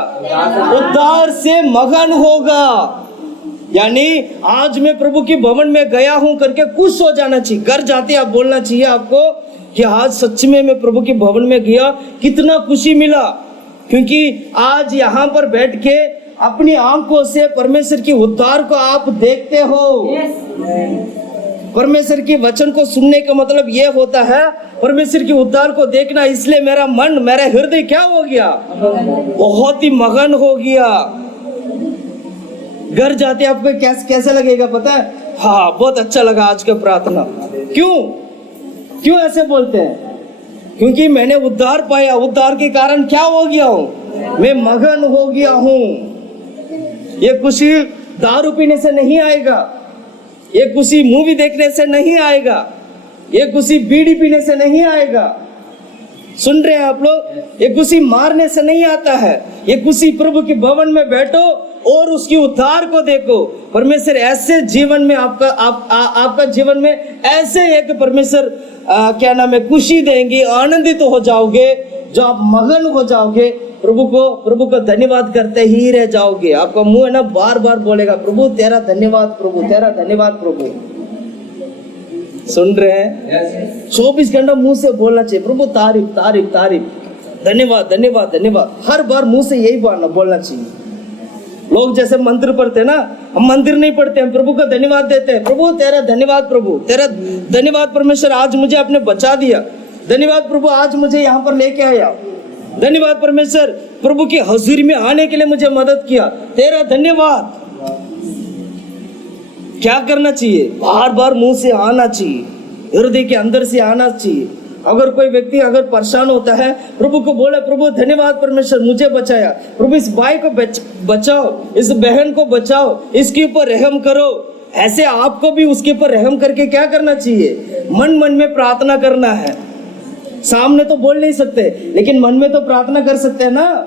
उद्धार से मगन होगा। यानी आज मैं प्रभु के भवन में गया हूं करके खुश हो जाना चाहिए। घर जाते आप बोलना चाहिए आपको कि आज सच में मैं प्रभु के भवन में गया, कितना खुशी मिला, क्योंकि आज यहाँ पर बैठ के अपनी आंखों से परमेश्वर की उद्धार को आप देखते हो। परमेश्वर के वचन को सुनने का मतलब ये होता है परमेश्वर की उद्धार को देखना। इसलिए मेरा मन, मेरा हृदय क्या हो गया, बहुत ही मगन हो गया। घर जाते आपको कैसा लगेगा पता है, हाँ बहुत अच्छा लगा आज का प्रार्थना। क्यों ऐसे बोलते हैं, क्योंकि मैंने उद्धार पाया। उद्धार के कारण क्या हो गया हूँ, मैं मगन हो गया हूँ। ये खुशी दारू पीने से नहीं आएगा, ये खुशी मूवी देखने से नहीं आएगा, ये खुशी बीड़ी पीने से नहीं आएगा। सुन रहे हैं आप लोग, ये खुशी मारने से नहीं आता है। ये खुशी प्रभु के भवन में बैठो और उसकी उद्धार को देखो। परमेश्वर ऐसे जीवन में आपका जीवन में ऐसे एक परमेश्वर क्या नाम है, खुशी देंगे, आनंदित हो जाओगे, जो आप मगन हो जाओगे, प्रभु को धन्यवाद करते ही रह जाओगे। आपका मुंह है ना बार बार बोलेगा, प्रभु तेरा धन्यवाद, प्रभु तेरा धन्यवाद, प्रभु। सुन रहे हैं, 24 घंटा मुंह से बोलना चाहिए, प्रभु तारीफ तारीफ तारीफ, धन्यवाद धन्यवाद धन्यवाद। हर बार मुंह से यही बोलना चाहिए। लोग जैसे मंत्र पढ़ते ना, हम मंदिर नहीं पढ़ते, हम प्रभु का धन्यवाद देते हैं, प्रभु तेरा धन्यवाद, प्रभु तेरा धन्यवाद परमेश्वर, आज मुझे आपने बचा दिया, धन्यवाद प्रभु आज मुझे यहाँ पर लेके आया, धन्यवाद परमेश्वर प्रभु की हजूरी में आने के लिए मुझे मदद किया, तेरा धन्यवाद। क्या करना चाहिए, बार बार मुंह से आना चाहिए, हृदय के अंदर से आना चाहिए। अगर कोई व्यक्ति अगर परेशान होता है, प्रभु को बोले, प्रभु धन्यवाद परमेश्वर मुझे बचाया, प्रभु इस भाई को बचाओ, इस बहन को बचाओ, इसके ऊपर रहम करो। ऐसे आपको भी उसके ऊपर रहम करके क्या करना चाहिए, मन मन में प्रार्थना करना है। सामने तो बोल नहीं सकते, लेकिन मन में तो प्रार्थना कर सकते हैं ना।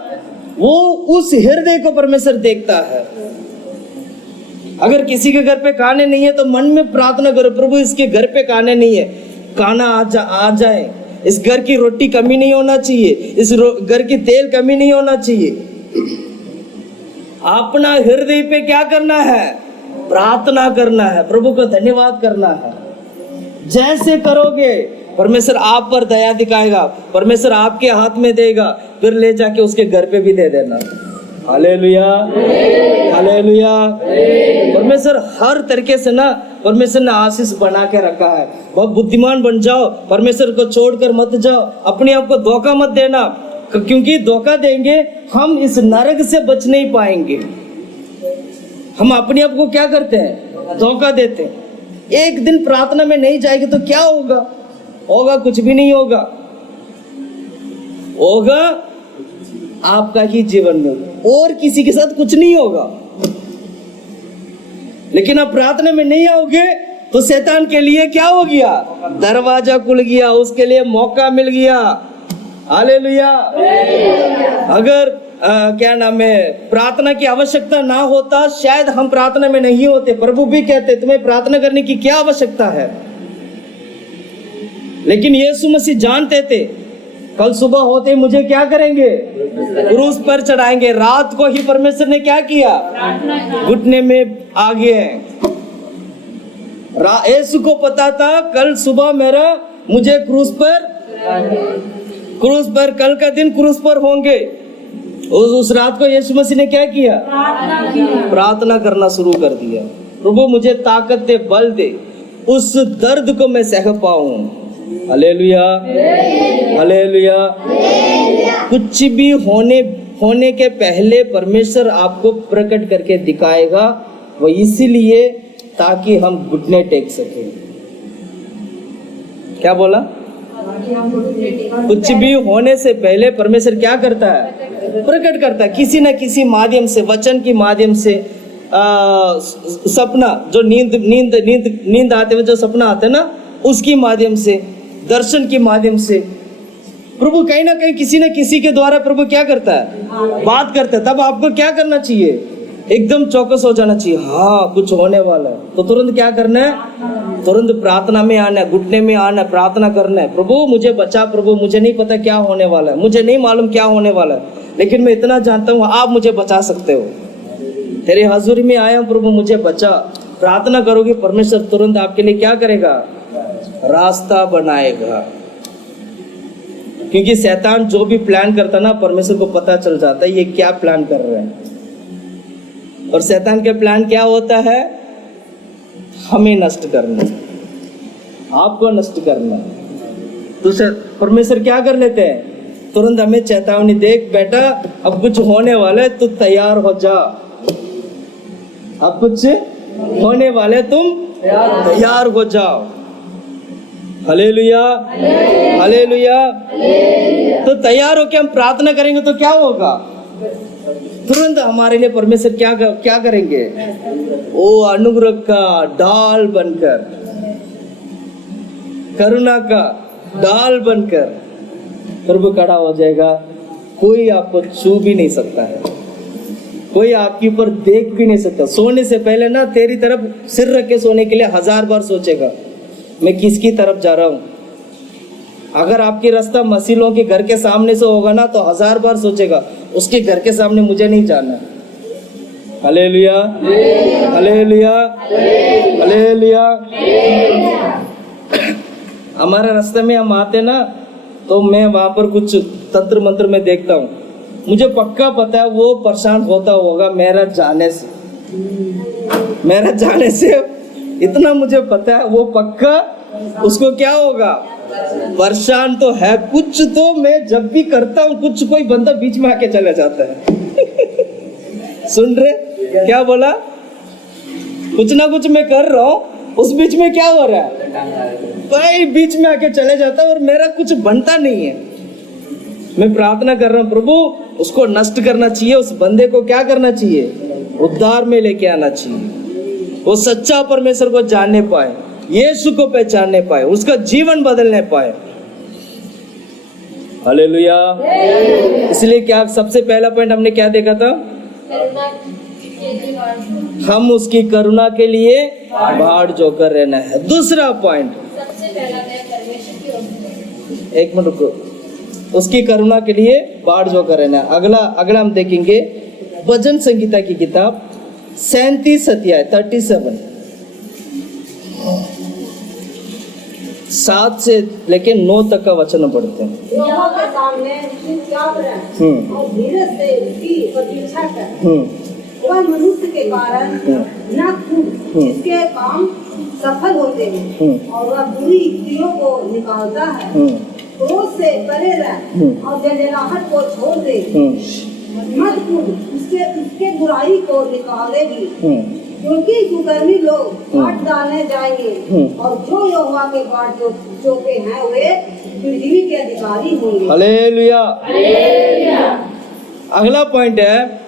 वो उस हृदय को परमेश्वर देखता है। अगर किसी के घर पे खाने नहीं है तो मन में प्रार्थना करो, प्रभु इसके घर पे खाने नहीं है, खाना आ जाए, इस घर की रोटी कमी नहीं होना चाहिए, इस घर की तेल कमी नहीं होना चाहिए। अपना हृदय पे क्या करना है, प्रार्थना करना है, प्रभु को धन्यवाद करना है। जैसे करोगे परमेश्वर आप पर दया दिखाएगा, परमेश्वर आपके हाथ में देगा, फिर ले जाके उसके घर पे भी दे देना। Hallelujah hallelujah. परमेश्वर हर तरीके से ना, परमेश्वर ने आशीष बना के रखा है। बहुत बुद्धिमान बन जाओ, परमेश्वर को छोड़कर मत जाओ, अपने आप को धोखा मत देना, क्योंकि धोखा देंगे हम इस नरक से बच नहीं पाएंगे। हम अपने आप को क्या करते हैं, धोखा देते हैं। एक दिन प्रार्थना में नहीं जाएगी तो क्या होगा, होगा कुछ भी नहीं होगा, होगा आपका ही जीवन में, और किसी के साथ कुछ नहीं होगा। लेकिन आप प्रार्थना में नहीं आओगे तो शैतान के लिए क्या हो गया, दरवाजा खुल गया, उसके लिए मौका मिल गया। हालेलुया। अगर क्या नाम है, प्रार्थना की आवश्यकता ना होता शायद हम प्रार्थना में नहीं होते। प्रभु भी कहते तुम्हें प्रार्थना करने की क्या आवश्यकता है, लेकिन यीशु मसीह जानते थे कल सुबह होते ही मुझे क्या करेंगे? क्रूस पर चढ़ाएंगे। रात को ही परमेश्वर ने क्या किया? घुटने में आ गए हैं। यीशु को पता था कल सुबह मुझे क्रूस पर कल का दिन क्रूस पर होंगे। उस रात को यीशु मसीह ने क्या किया? प्रार्थना करना शुरू कर दिया। प्रभु मुझे ताकत दे, बल दे, उस दर्द को मैं सह पाऊं। Hallelujah, hallelujah. कुछ भी होने के पहले परमेश्वर आपको प्रकट करके दिखाएगा, वो इसीलिए ताकि हम घुटने टेक सके। क्या बोला? कुछ भी होने से पहले परमेश्वर क्या करता है? प्रकट करता है किसी न किसी माध्यम से, वचन के माध्यम से, सपना, जो नींद आते हुए जो सपना आता है ना, उसकी माध्यम से, दर्शन के माध्यम से प्रभु कहीं ना कहीं किसी न किसी के द्वारा प्रभु क्या करता है? बात करता है। तब आपको क्या करना चाहिए? एकदम चौकस हो जाना चाहिए। हाँ, कुछ होने वाला है, तो तुरंत क्या करना है? तुरंत प्रार्थना में आना है, घुटने में आना है, प्रार्थना करना है। प्रभु मुझे बचा, प्रभु मुझे नहीं पता क्या होने वाला है, मुझे नहीं मालूम क्या होने वाला है, लेकिन मैं इतना जानता हूँ आप मुझे बचा सकते हो। तेरे हजूरी में आया हूँ, प्रभु मुझे बचा। प्रार्थना करोगे, परमेश्वर तुरंत आपके लिए क्या करेगा? रास्ता बनाएगा। क्योंकि शैतान जो भी प्लान करता ना, परमेश्वर को पता चल जाता है ये क्या प्लान कर रहे हैं। और शैतान का प्लान क्या होता है? हमें नष्ट करना, आपको नष्ट करना। तो परमेश्वर क्या कर लेते हैं? तुरंत हमें चेतावनी, देख बेटा अब कुछ होने वाला है, तू तैयार हो जा। अब कुछ होने वाले, तुम तैयार हो जाओ। Hallelujah, hallelujah. तो तैयार होके हम प्रार्थना करेंगे तो क्या होगा? तुरंत हमारे लिए परमेश्वर क्या करेंगे? ओ अनुग्रह का ढाल बनकर, करुणा का ढाल बनकर प्रभु खड़ा हो जाएगा। कोई आपको छू भी नहीं सकता है, कोई आपके ऊपर देख भी नहीं सकता। सोने से पहले ना तेरी तरफ सिर रख के सोने के लिए 1000 बार सोचेगा मैं किसकी तरफ जा रहा हूं। अगर आपकी रास्ता मसीलों के घर के सामने से होगा ना, तो 1000 बार सोचेगा उसके घर के सामने मुझे नहीं जाना। Hallelujah, hallelujah, hallelujah. हमारे रास्ते में हम आते ना, तो मैं वहां पर कुछ तंत्र मंत्र में देखता हूँ, मुझे पक्का पता है वो परेशान होता होगा मेरा जाने से। इतना मुझे पता है वो पक्का उसको क्या होगा? परेशान तो है कुछ। तो मैं जब भी करता हूँ कुछ, कोई बंदा बीच में आके चला जाता है। सुन रहे क्या बोला? कुछ ना कुछ मैं कर रहा हूँ, उस बीच में क्या हो रहा है? कोई बीच में आके चले जाता है और मेरा कुछ बनता नहीं है। मैं प्रार्थना कर रहा हूँ, प्रभु उसको नष्ट करना चाहिए, उस बंदे को क्या करना चाहिए? उद्धार में लेके आना चाहिए। वो सच्चा परमेश्वर को जानने पाए, यीशु को पहचानने पाए, उसका जीवन बदलने पाए। हालेलुया। इसलिए क्या सबसे पहला पॉइंट हमने क्या देखा था? हम उसकी करुणा के लिए भाड़ जोकर रहना है। दूसरा पॉइंट, सबसे पहला परमेश्वर की ओर से। एक मिनट रुको, उसकी करुणा के लिए बाढ़ जोकर रहना है। अगला हम देखेंगे भजन संगीता की किताब 37 अध्याय 37 7 से लेके 9 तक का वचन पढ़ते हैं। यहोवा के सामने चुपचाप रह और धीरज से उसकी प्रतीक्षा कर। वह मनुष्य के कारण न खूब इसके काम सफल होते हैं और वह बुरी युक्तियों को निकालता है। क्रोध से परे रह और जंजलाहट को छोड़ दे। मत कूद, उसके बुराई को निकालेगी, क्योंकि कुकर्मी लोग काट डालने जाएंगे और जो यहोवा के बाट जोते हैं वे पृथ्वी के अधिकारी होंगे। हालेलुया। अगला पॉइंट है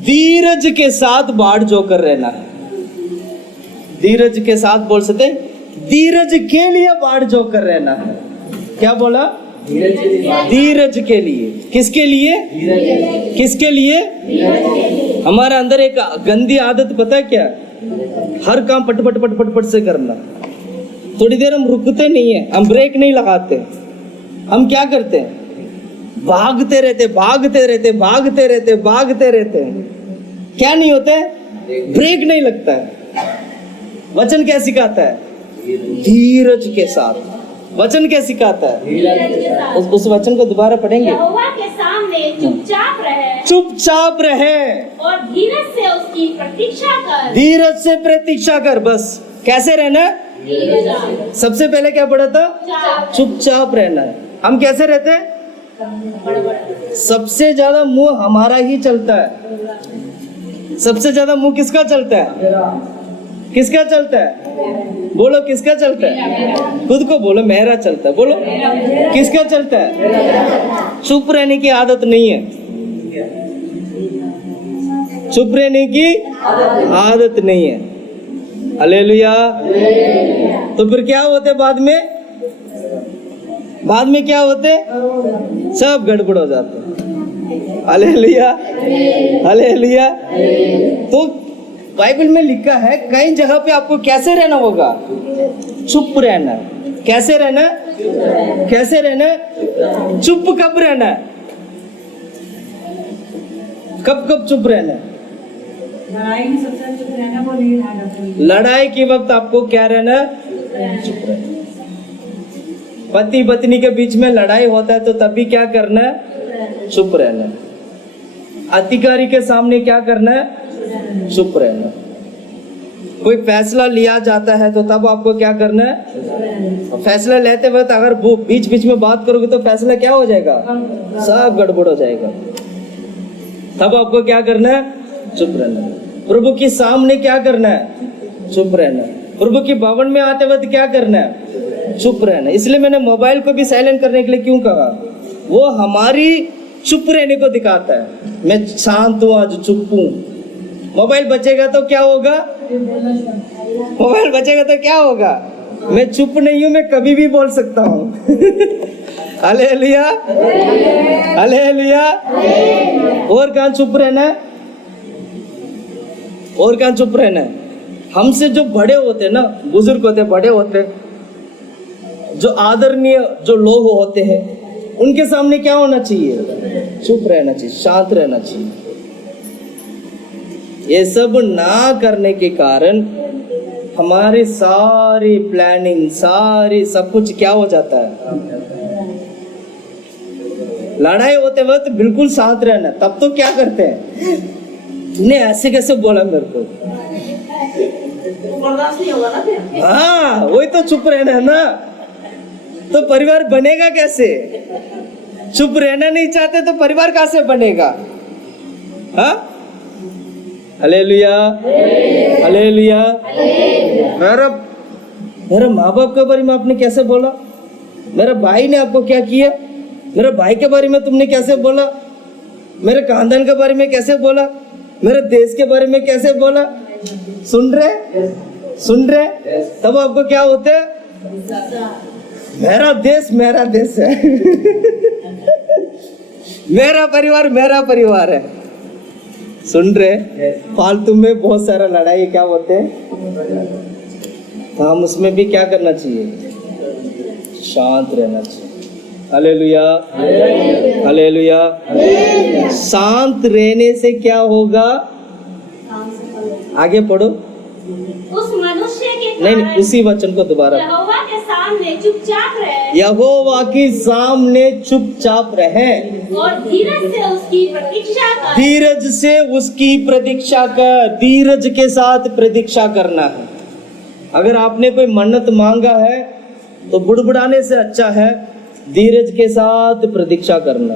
धीरज के साथ बाढ़ जोकर रहना है। धीरज के साथ बोल सकते, धीरज के लिए बाढ़ जोकर रहना है। क्या बोला? धीरज के लिए। किसके लिए? किसके लिए? हमारे अंदर एक गंदी आदत पता है क्या? हर काम पट पट पट पट पट से करना। थोड़ी देर हम रुकते नहीं है, हम ब्रेक नहीं लगाते, हम क्या करते हैं? भागते रहते भागते रहते भागते रहते भागते रहते हैं, क्या नहीं होते, ब्रेक नहीं लगता है। वचन क्या सिखाता है? धीरज के साथ। वचन क्या सिखाता है? उस वचन को दोबारा पढ़ेंगे। यहोवा के सामने चुपचाप रहे, चुपचाप रहे और धीरज से उसकी प्रतीक्षा कर। धीरज से प्रतीक्षा कर। बस कैसे रहना? सबसे पहले क्या पढ़ा था? चुपचाप रहना है। हम कैसे रहते हैं? सबसे ज्यादा मुंह हमारा ही चलता है। सबसे ज्यादा मुंह किसका चलता है? किसका चलता है? बोलो किसका चलता है? खुद को बोलो मेरा चलता है। बोलो किसका चलता है? चुप रहने की आदत नहीं है। चुप रहने की आदत नहीं है। हालेलुया। तो फिर क्या होते बाद में? बाद में क्या होते? सब गड़बड़ हो जाते। Hallelujah hallelujah. तो बाइबल में लिखा है कई जगह पे आपको कैसे रहना होगा? चुप रहना। कैसे रहना? कैसे रहना? चुप कब रहना? कब कब चुप रहना? लड़ाई में सबसे चुप रहना, वो नहीं रहना। लड़ाई के वक्त आपको क्या रहना? चुप रहना। पति पत्नी के बीच में लड़ाई होता है तो तभी क्या करना है? चुप रहना। अधिकारी के सामने क्या करना है? चुप रहना। कोई फैसला लिया जाता है तो तब आपको क्या करना है? फैसला लेते वक्त अगर वो बीच बीच में बात करोगे तो फैसला क्या हो जाएगा? सब गड़बड़ हो जाएगा। तब आपको क्या करना है? चुप रहना। प्रभु के सामने क्या करना है? चुप रहना। प्रभु के भवन में आते वक्त क्या करना है? चुप रहना। इसलिए मैंने मोबाइल को भी साइलेंट करने के लिए क्यों कहा? वो हमारी चुप रहने को दिखाता है। मैं शांत हूं, आज चुप हूं। मोबाइल बचेगा तो क्या होगा? मोबाइल बचेगा तो क्या होगा? मैं चुप नहीं हूं, मैं कभी भी बोल सकता हूं। Hallelujah hallelujah. और कहाँ चुप रहना है? और कहाँ चुप रहना है? हमसे जो बड़े होते हैं ना, बुजुर्ग होते हैं, बड़े होते हैं, जो आदरणीय जो लोग होते हैं, उनके सामने क्या होना चाहिए? चुप रहना चाहिए, शांत रहना चाहिए। ये सब ना करने के कारण हमारी सारी प्लानिंग, सारी सब कुछ क्या हो जाता है? लड़ाई होते वक्त बिल्कुल शांत रहना। तब तो क्या करते हैं? तूने ऐसे कैसे बोला मेरे को? बर्दाश्त नहीं होगा ना फिर। हाँ, वही तो चुप रहना है ना। तो परिवार बनेगा कैसे? चुप रहना नहीं चाहते तो परिवार कहाँ से बनेगा? हाँ? Hallelujah hallelujah. मेरे माँ बाप के बारे में आपने कैसे बोला? मेरे भाई ने आपको क्या किया? मेरे भाई के बारे में तुमने कैसे बोला? मेरे खानदान के बारे में कैसे बोला? मेरे देश के बारे में कैसे बोला? सुन रहे? सुन रहे? तब आपको क्या होता है? मेरा देश है। मेरा परिवार है। सुन रहे? फालतू में बहुत सारा लड़ाई क्या होते हैं, तो हम उसमें भी क्या करना चाहिए? शांत रहना चाहिए। Hallelujah hallelujah. शांत रहने से क्या होगा? आगे पढ़ो। उस मनुष्य के नहीं, कारण उसी वचन को दोबारा। यहोवा के सामने चुपचाप रहे, यहोवा के सामने चुपचाप रहे, और धीरज से उसकी प्रतीक्षा कर। धीरज से उसकी प्रतीक्षा कर। धीरज के साथ प्रतीक्षा करना है। अगर आपने कोई मन्नत मांगा है तो बुड़बुड़ाने से अच्छा है धीरज के साथ प्रतीक्षा करना।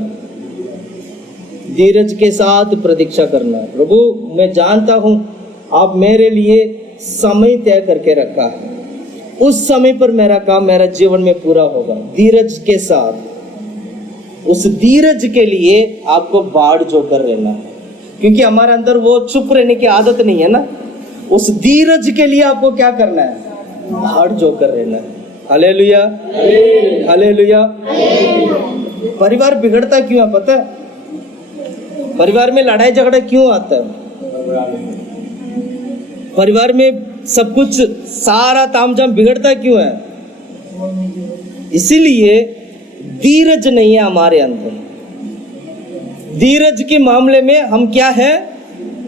धीरज के साथ प्रतीक्षा करना। प्रभु, मैं जानता हूं आप मेरे लिए समय तय करके रखा है, उस समय पर मेरा काम मेरा जीवन में पूरा होगा। धीरज के साथ, उस धीरज के लिए आपको बाढ़ जोकर रहना है, क्योंकि हमारे अंदर वो चुप रहने की आदत नहीं है ना। उस धीरज के लिए आपको क्या करना है? बाढ़ जोकर रहना है। Hallelujah hallelujah. परिवार बिगड़ता क्यों है पता है? परिवार में लड़ाई झगड़ा क्यों आता है? परिवार में सब कुछ सारा तामझाम बिगड़ता क्यों है? इसीलिए धीरज नहीं है हमारे अंदर। धीरज के मामले में हम क्या है?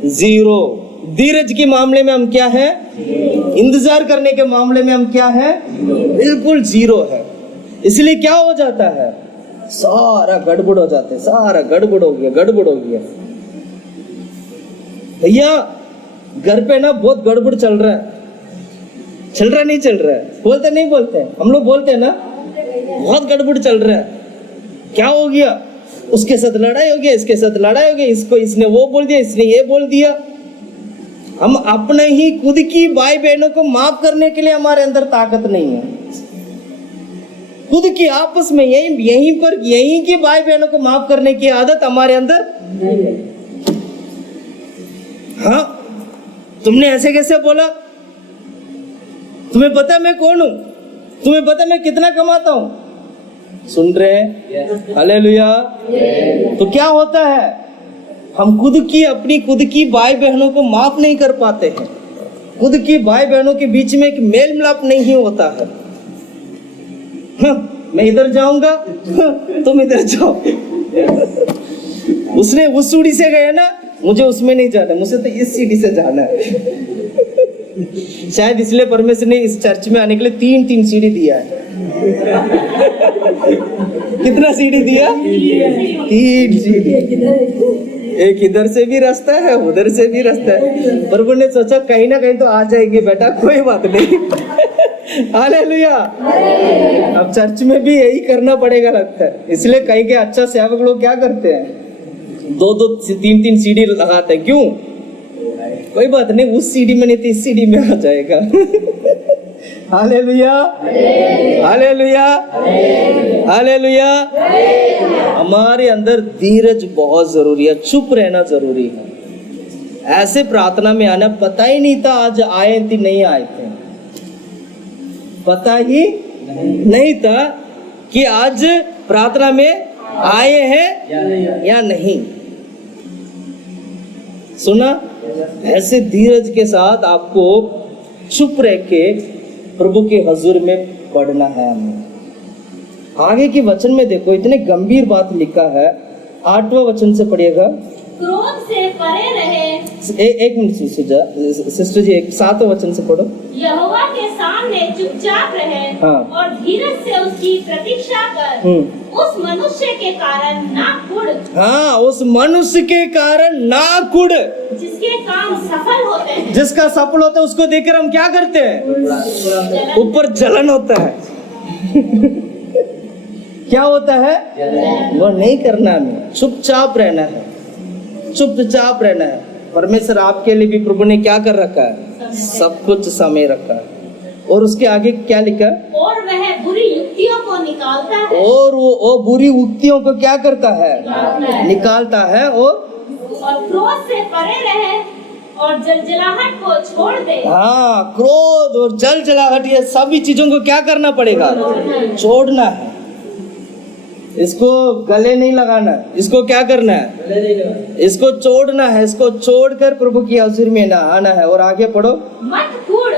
जीरो। धीरज के मामले में हम क्या है? इंतजार करने के मामले में हम क्या है? बिल्कुल जीरो है। इसलिए क्या हो जाता है? सारा गड़बड़ हो जाता है, सारा गड़बड़ हो गया, गड़बड़ हो गया। भैया घर पे ना बहुत गड़बड़ चल रहा है, चल रहा नहीं चल रहा है? बोलते नहीं बोलते? हम लोग बोलते हैं ना, बहुत गड़बड़ चल रहा है। क्या हो गया? उसके साथ लड़ाई हो गया, इसके साथ लड़ाई हो गई, इसको इसने वो बोल दिया, इसने ये बोल दिया। हम अपने ही खुद की भाई बहनों को माफ करने के लिए हमारे अंदर ताकत नहीं है। खुद की आपस में यहीं की भाई बहनों को माफ करने की आदत हमारे अंदर। हाँ, तुमने ऐसे कैसे बोला? तुम्हें पता मैं कौन हूं? तुम्हें पता मैं कितना कमाता हूं? सुन रहे हैं? हालेलुया। तो क्या होता है? हम अपनी खुद की भाई बहनों को माफ नहीं कर पाते हैं। खुद की भाई बहनों के बीच में एक मेल मिलाप नहीं होता है। मैं इधर जाऊंगा, तुम इधर जाओ। उसने उस सीढ़ी से गया ना, मुझे उसमें नहीं जाना, मुझे तो इस सीढ़ी से जाना है। शायद इसलिए परमेश्वर ने इस चर्च में आने के लिए 3-3 सीढ़ी दिया है। कितना सीढ़ी दिया? 3 सीढ़ी। एक इधर से भी रास्ता है, उधर से भी रास्ता है। प्रभु ने सोचा कहीं ना कहीं तो आ जाएगी बेटा, कोई बात नहीं। हालेलुया। अब चर्च में भी यही करना पड़ेगा लगता है। इसलिए कहीं के अच्छा सेवक लोग क्या करते हैं? 2-2, 3-3 सीढ़ी लगाते हैं। क्यों? कोई बात नहीं, उस सीढ़ी में नहीं तो इस सीढ़ी में आ जाएगा। Hallelujah, hallelujah, hallelujah. हमारे अंदर धीरज बहुत जरूरी है, चुप रहना जरूरी है। ऐसे प्रार्थना में आना, पता ही नहीं था आज आए थे नहीं आए थे, पता ही नहीं था कि आज प्रार्थना में आए हैं या नहीं। सुना? ऐसे धीरज के साथ आपको चुप रह के प्रभु के हजूर में पढ़ना है। हमें आगे के वचन में देखो, इतने गंभीर बात लिखा है। 8वां वचन से पढ़िएगा। क्रोध से परे रहे। एक मिनट सिस्टर जी, 7वां वचन से पढ़ो। यहोवा के सामने चुपचाप रहे। हाँ। और धीरज से उसकी प्रतीक्षा कर। उस मनुष्य के कारण ना कुड़। हाँ, उस मनुष्य के कारण ना कुड़। जिसके काम सफल होते हैं। जिसका सफल होता है उसको देखकर हम क्या करते हैं? ऊपर जलन होता है। क्या होता है? वो नहीं करना, हमें चुपचाप रहना है, चुपचाप रहना है। परमेश्वर आपके लिए भी प्रभु ने क्या कर रखा है? सब कुछ समय रखा है। और उसके आगे क्या लिखा? और वह बुरी युक्तियों को निकालता है। और वो बुरी युक्तियों को क्या करता है? निकालता है। और क्रोध से परे रहे और जलजलाहट को छोड़ दे। हाँ, क्रोध और जलजलाहट, ये सभी चीजों को क्या करना पड़ेगा? छोड़ना है। इसको गले नहीं लगाना, इसको क्या करना है? इसको छोड़ना है। इसको छोड़कर प्रभु की हजूर में ना आना है। और आगे पढ़ो। मत कूड़,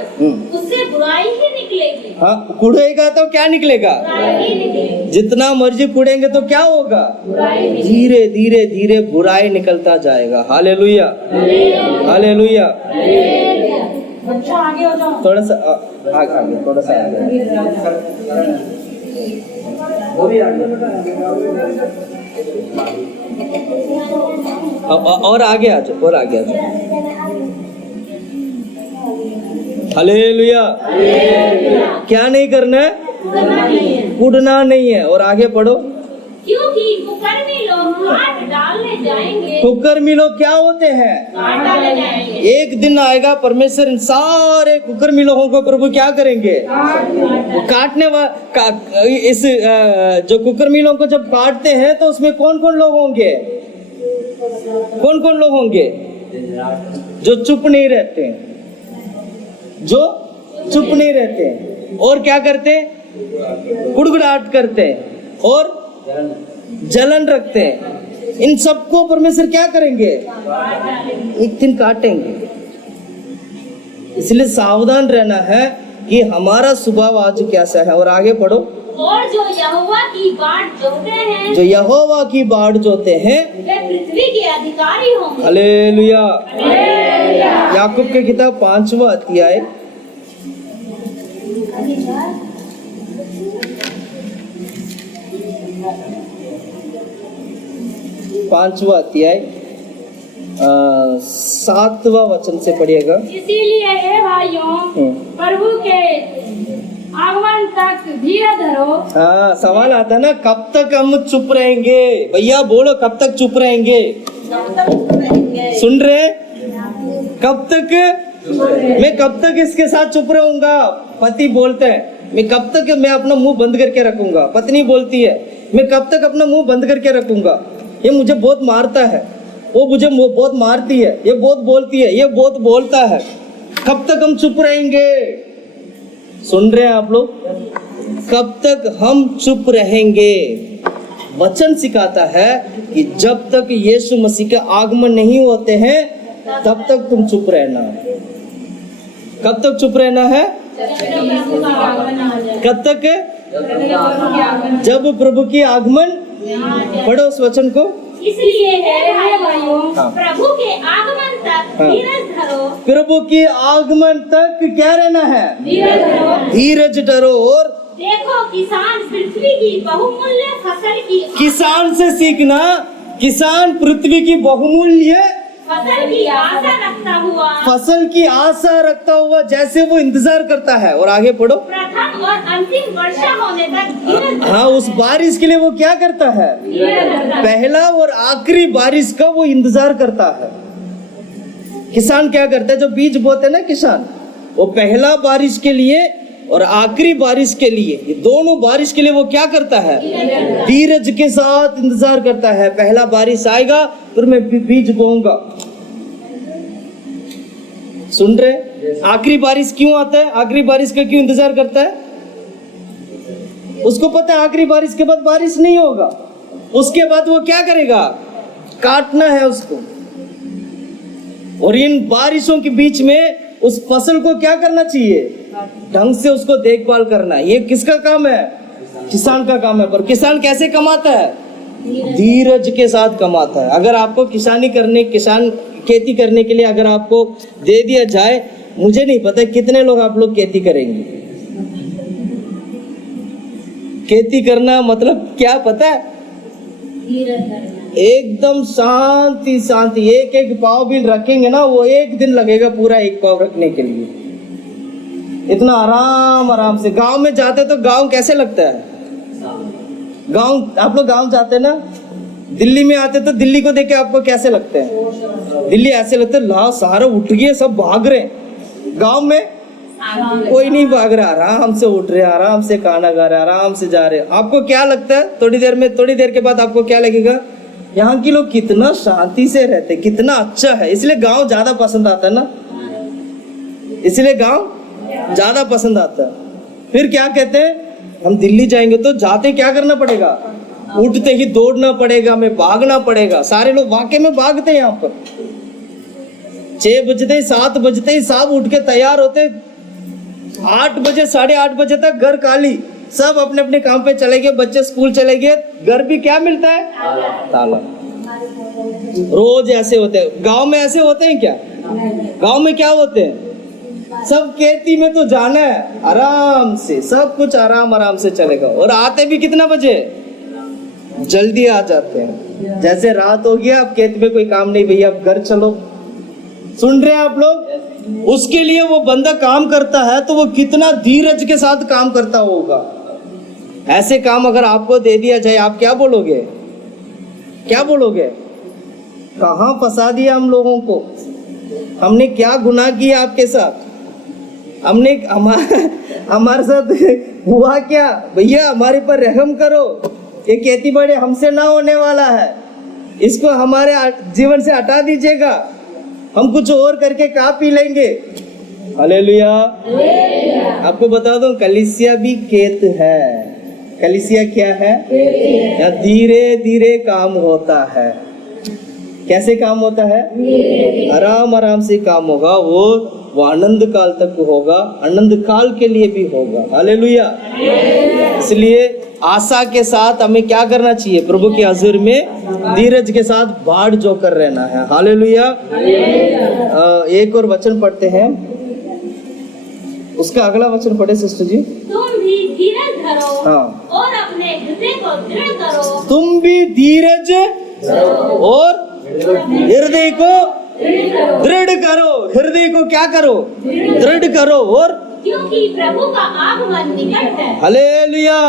उससे बुराई ही निकलेगी। हाँ, कूड़ेगा तो क्या निकलेगा? बुराई ही निकलेगी। जितना मर्जी कूड़ेंगे तो क्या होगा? धीरे धीरे धीरे बुराई निकलता जाएगा। Hallelujah, hallelujah. बच्चा आगे हो जाओ। थोड़ा सा आगे, थोड़ा सा आगे। और आगे आ जाओ, और आगे आ जाओ। हालेलुया। क्या नहीं करना है? कूदना नहीं है। और आगे पढ़ो। क्योंकि कुकर्मी लोग काट डालने जाएंगे। कुकर्मी लोग क्या होते हैं? काट डालने जाएंगे। एक दिन आएगा परमेश्वर इन सारे कुकर्मी लोगों को प्रभु क्या करेंगे? काटने इस जो कुकर्मी लोगों को जब काटते हैं तो उसमें कौन कौन लोग होंगे? कौन कौन लोग होंगे? जो चुप नहीं रहते हैं, जो चुप नहीं रहते हैं और क्या करते हैं? गुड़गुड़ाहट करते हैं और जलन रखते हैं। इन सबको परमेश्वर क्या करेंगे? एक दिन काटेंगे। इसलिए सावधान रहना है कि हमारा स्वभाव आज कैसा है। और आगे पढ़ो। और जो यहोवा की बाट जोते हैं जो यहोवा की बाट जोते हैं वे पृथ्वी के अधिकारी होंगे। हालेलुया। याकूब के किताब 5वां अध्याय 5वां अध्याय 7वां वचन से पढ़िएगा। इसीलिए हे भाइयों, प्रभु के आगमन तक धीरज धरो। हाँ, सवाल आता ना, कब तक हम चुप रहेंगे? भैया बोलो, कब तक चुप रहेंगे? सुन रहे? कब तक? मैं कब तक इसके साथ चुप रहूंगा? पति बोलते हैं, मैं कब तक मैं अपना मुंह बंद करके रखूंगा? पत्नी बोलती है, मैं कब तक अपना मुंह बंद करके रखूंगा? ये मुझे बहुत मारता है, वो मुझे बहुत मारती है, ये बहुत बोलती है, ये बहुत बोलता है। कब तक हम चुप रहेंगे? सुन रहे हैं आप लोग? कब तक हम चुप रहेंगे? वचन सिखाता है कि जब तक यीशु मसीह के आगमन नहीं होते हैं तब तक तुम चुप रहना। कब तक चुप रहना है? कब तक? जब प्रभु की आगमन। पढ़ो उस वचन को। इसलिए हे भाइयों, हाँ। प्रभु के आगमन तक हाँ। धीरज धरो। प्रभु के आगमन तक क्या रहना है? धीरज धरो। धीरज धरो। और देखो, किसान पृथ्वी की बहुमूल्य फसल की किसान से सीखना। किसान पृथ्वी की बहुमूल्य फसल की आशा रखता हुआ फसल की आशा रखता हुआ जैसे वो इंतजार करता है। और आगे पढ़ो। प्रथम और अंतिम वर्षा होने तक धीरज धरो। हाँ, उस बारिश के लिए वो क्या करता है? पहला और आखिरी बारिश का वो इंतजार करता है। किसान क्या करता है? जो बीज बोते हैं ना किसान, वो पहला बारिश के लिए और आखिरी बारिश के लिए, ये दोनों बारिश के लिए वो क्या करता है? धीरज के साथ इंतजार करता है। पहला बारिश आएगा फिर मैं बीज बोऊंगा। सुन रहे? आखिरी बारिश क्यों आता है? आखिरी बारिश का क्यों इंतजार करता है? उसको पता है आखिरी बारिश के बाद बारिश नहीं होगा। उसके बाद वो क्या करेगा? काटना है उसको। और इन बारिशों के बीच में उस फसल को क्या करना चाहिए? ढंग से उसको देखभाल करना। ये किसका काम है? किसान का काम है। पर किसान कैसे कमाता है? धीरज के साथ कमाता है। अगर आपको खेती करने के लिए अगर आपको दे दिया जाए, मुझे नहीं पता कितने लोग आप लोग खेती करेंगे। खेती करना मतलब क्या पता है? एकदम शांति शांति। एक एक पाव भी रखेंगे ना, वो एक दिन लगेगा पूरा एक पाव रखने के लिए। इतना आराम आराम से। गांव में जाते तो गांव कैसे लगता है? गांव, आप लोग गांव जाते ना, दिल्ली में आते तो दिल्ली को देख के आपको कैसे लगता है? दिल्ली ऐसे लगता है ला सारा उठ गए, सब भाग रहे। गांव में कोई नहीं भाग रहा, आराम से उठ रहे, आराम से खाना खा रहे, आराम से जा रहे। आपको क्या लगता है? थोड़ी देर के बाद आपको क्या लगेगा? यहाँ के लोग कितना शांति से रहते, कितना अच्छा है। इसलिए गांव ज्यादा पसंद आता है ना, इसलिए गांव ज्यादा पसंद आता है। फिर क्या कहते हैं? हम दिल्ली जाएंगे तो जाते क्या करना पड़ेगा? उठते ही दौड़ना पड़ेगा, में भागना पड़ेगा। सारे लोग वाकई में भागते हैं। यहाँ पर 6 बजते 7 बजते ही सब उठ के तैयार होते। 8 बजे 8:30 बजे तक घर खाली, सब अपने अपने काम पे चले गए। बच्चे स्कूल चले गए, घर भी क्या मिलता है? ताला। रोज ऐसे होते हैं। गांव में ऐसे होते हैं क्या? गांव में क्या होते हैं? सब खेती में तो जाना है, आराम से सब कुछ आराम से चलेगा। और आते भी कितना बजे? जल्दी आ जाते हैं। जैसे रात हो गया, अब खेत में कोई काम नहीं भैया, अब घर चलो। सुन रहे हैं आप लोग? उसके लिए वो बंदा काम करता है तो वो कितना धीरज के साथ काम करता होगा। ऐसे काम अगर आपको दे दिया जाए, आप क्या बोलोगे? क्या बोलोगे? कहाँ फंसा दिया हम लोगों को? हमने क्या गुनाह किया आपके साथ? हमारे साथ हुआ क्या? भैया हमारे पर रहम करो। ये खेती बाड़ी हमसे ना होने वाला है, इसको हमारे जीवन से हटा दीजिएगा, हम कुछ और करके खा पी लेंगे। हालेलुया। आपको बता दूं, कलीसिया भी खेत है। कलीसिया क्या है? यहाँ धीरे धीरे काम होता है। कैसे काम होता है? आराम से काम होगा। वो वो आनंद काल तक होगा, आनंद काल के लिए भी होगा। हालेलुया। इसलिए आशा के साथ हमें क्या करना चाहिए? प्रभु के हजूर में धीरज के साथ बाढ़ जोकर रहना है। हालेलुया। एक और वचन पढ़ते हैं, उसका अगला वचन पढ़े सिस्टर जी। तुम भी धीरज धरो हाँ। और अपने हृदय को दृढ़ करो। तुम भी धीरज और हृदय को दृढ़ करो। हृदय को क्या करो? दृढ़ करो। और क्योंकि प्रभु का आगमन निकट है। हालेलुया।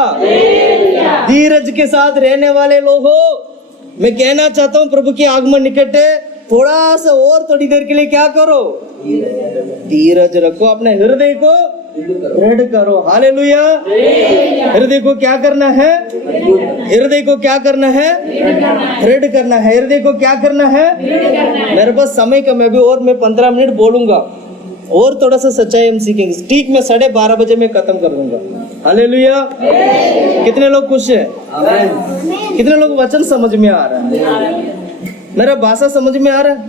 धीरज के साथ रहने वाले लोगों, मैं कहना चाहता हूँ प्रभु के आगमन निकट है, थोड़ा सा और थोड़ी देर के लिए क्या करो? धीरज रखो, अपने हृदय को दृढ़ करो। हालेलुया। हृदय को क्या करना है? हृदय को क्या करना है? दृढ़ करना है। हृदय को क्या करना है? मेरे पास समय कम है, और मैं 15 मिनट बोलूंगा और थोड़ा सा सच्चाई हम सीखेंगे। ठीक मैं 12:30 बजे में खत्म कर दूंगा। हालेलुया। कितने लोग खुश हैं? कितने लोग वचन समझ में आ रहा है? मेरा भाषा समझ में आ रहा है?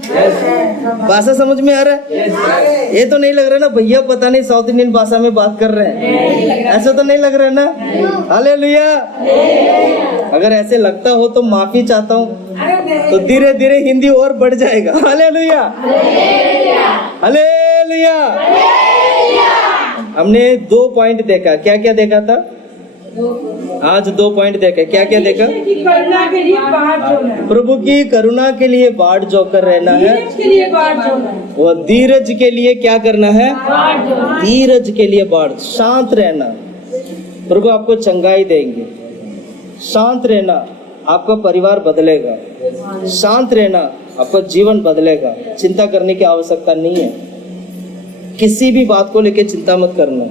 भाषा समझ में आ रहा है? ये तो नहीं लग रहा ना भैया पता नहीं साउथ इंडियन भाषा में बात कर रहे हैं, ऐसा तो नहीं लग रहा है ना? हालेलुया। अगर ऐसे लगता हो तो माफी चाहता हूँ, तो धीरे धीरे हिंदी और बढ़ जाएगा। हालेलुया। हालेलुया। हमने 2 पॉइंट देखा। क्या क्या देखा था आज? 2 पॉइंट देखे। क्या क्या देखा? करुणा के लिए बाढ़ जोना है, प्रभु की करुणा के लिए बाढ़ जोकर रहना है, धीरज के लिए बाढ़ जोना है, और धीरज के लिए क्या करना है? बाढ़ जोना है। धीरज के लिए बाढ़, शांत रहना। प्रभु आपको चंगाई देंगे। शांत रहना, आपका परिवार बदलेगा। शांत रहना, आपका जीवन बदलेगा। चिंता करने की आवश्यकता नहीं है, किसी भी बात को लेकर चिंता मत करना।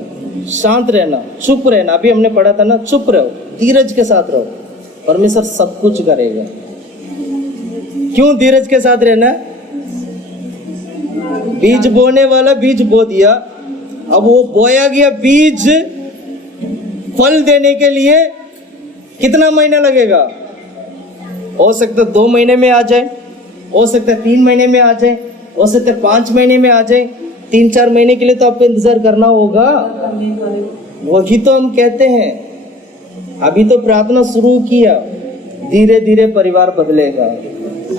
शांत रहना, चुप रहना। अभी हमने पढ़ा था ना, चुप रहो, धीरज के साथ रहो, परमेश्वर सब कुछ करेगा। क्यों धीरज के साथ रहना? बीज बोने वाला बीज बो दिया, अब वो बोया गया बीज फल देने के लिए कितना महीना लगेगा? हो सकता है 2 महीने में आ जाए, हो सकता है 3 महीने में आ जाए, हो सकता है 5 महीने में आ जाए। 3-4 महीने के लिए तो आपको इंतजार करना होगा। वही तो हम कहते हैं, अभी तो प्रार्थना शुरू किया, धीरे धीरे परिवार बदलेगा।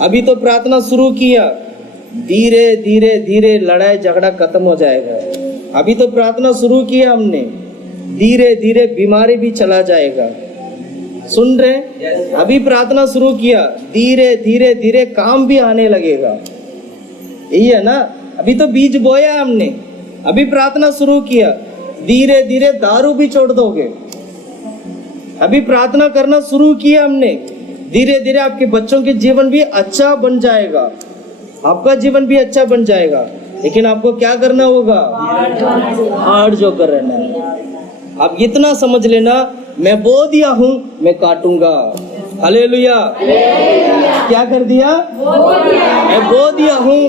अभी तो प्रार्थना शुरू किया, धीरे धीरे धीरे लड़ाई झगड़ा खत्म हो जाएगा। अभी तो प्रार्थना शुरू किया हमने, धीरे धीरे बीमारी भी चला जाएगा। सुन रहे? अभी प्रार्थना शुरू किया, धीरे धीरे धीरे काम भी आने लगेगा। यही है ना? अभी तो बीज बोया हमने, अभी प्रार्थना शुरू किया, धीरे धीरे दारू भी छोड़ दोगे। अभी प्रार्थना करना शुरू किया हमने, धीरे धीरे आपके बच्चों के जीवन भी अच्छा बन जाएगा, आपका जीवन भी अच्छा बन जाएगा। लेकिन आपको क्या करना होगा? हार्ड जो कर रहना है। आप इतना समझ लेना, मैं बो दिया हूं, मैं काटूंगा। हालेलुया। क्या कर दिया? मैं बो दिया हूँ,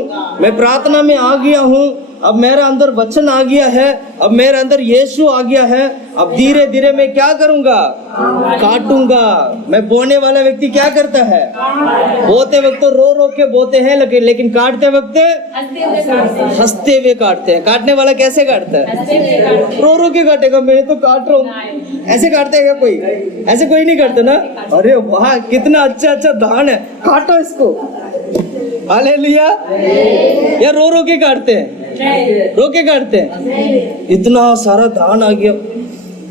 मैं प्रार्थना में आ गया हूँ, अब मेरा अंदर वचन आ गया है, अब मेरे अंदर यीशु आ गया है। अब धीरे धीरे मैं क्या करूंगा? काटूंगा। मैं बोने वाला व्यक्ति क्या करता है? बोते वक्त तो रो रो के बोते हैं, लेकिन काटते वक्त हंसते हुए काटते हैं। काटने वाला कैसे काटता है? रो रो के काटेगा। मैं तो काट रहा हूँ, ऐसे काटते हैं क्या कोई? ऐसे कोई नहीं करता ना। अरे वाह, कितना अच्छा अच्छा धान है, काटो इसको। हालेलुया। या रो रो के काटते हैं? रो के काटते हैं। इतना सारा धान आ गया,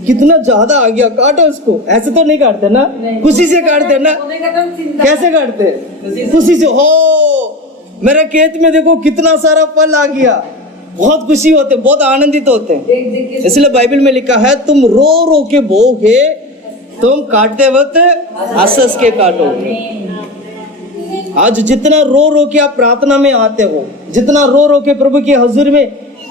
कितना ज्यादा आ गया, काटो इसको। ऐसे तो नहीं काटते ना, खुशी से काटते ना। कैसे काटते? खुशी से। हो मेरे खेत में देखो कितना सारा फल आ गया, बहुत खुशी होते, बहुत आनंदित होते हैं। इसलिए बाइबल में लिखा है, तुम रो रो के बोओगे, तुम काटते वक्त हंस हंस के काटोगे। आज जितना रो रो के आप प्रार्थना में आते हो, जितना रो रो के प्रभु के हुजूर में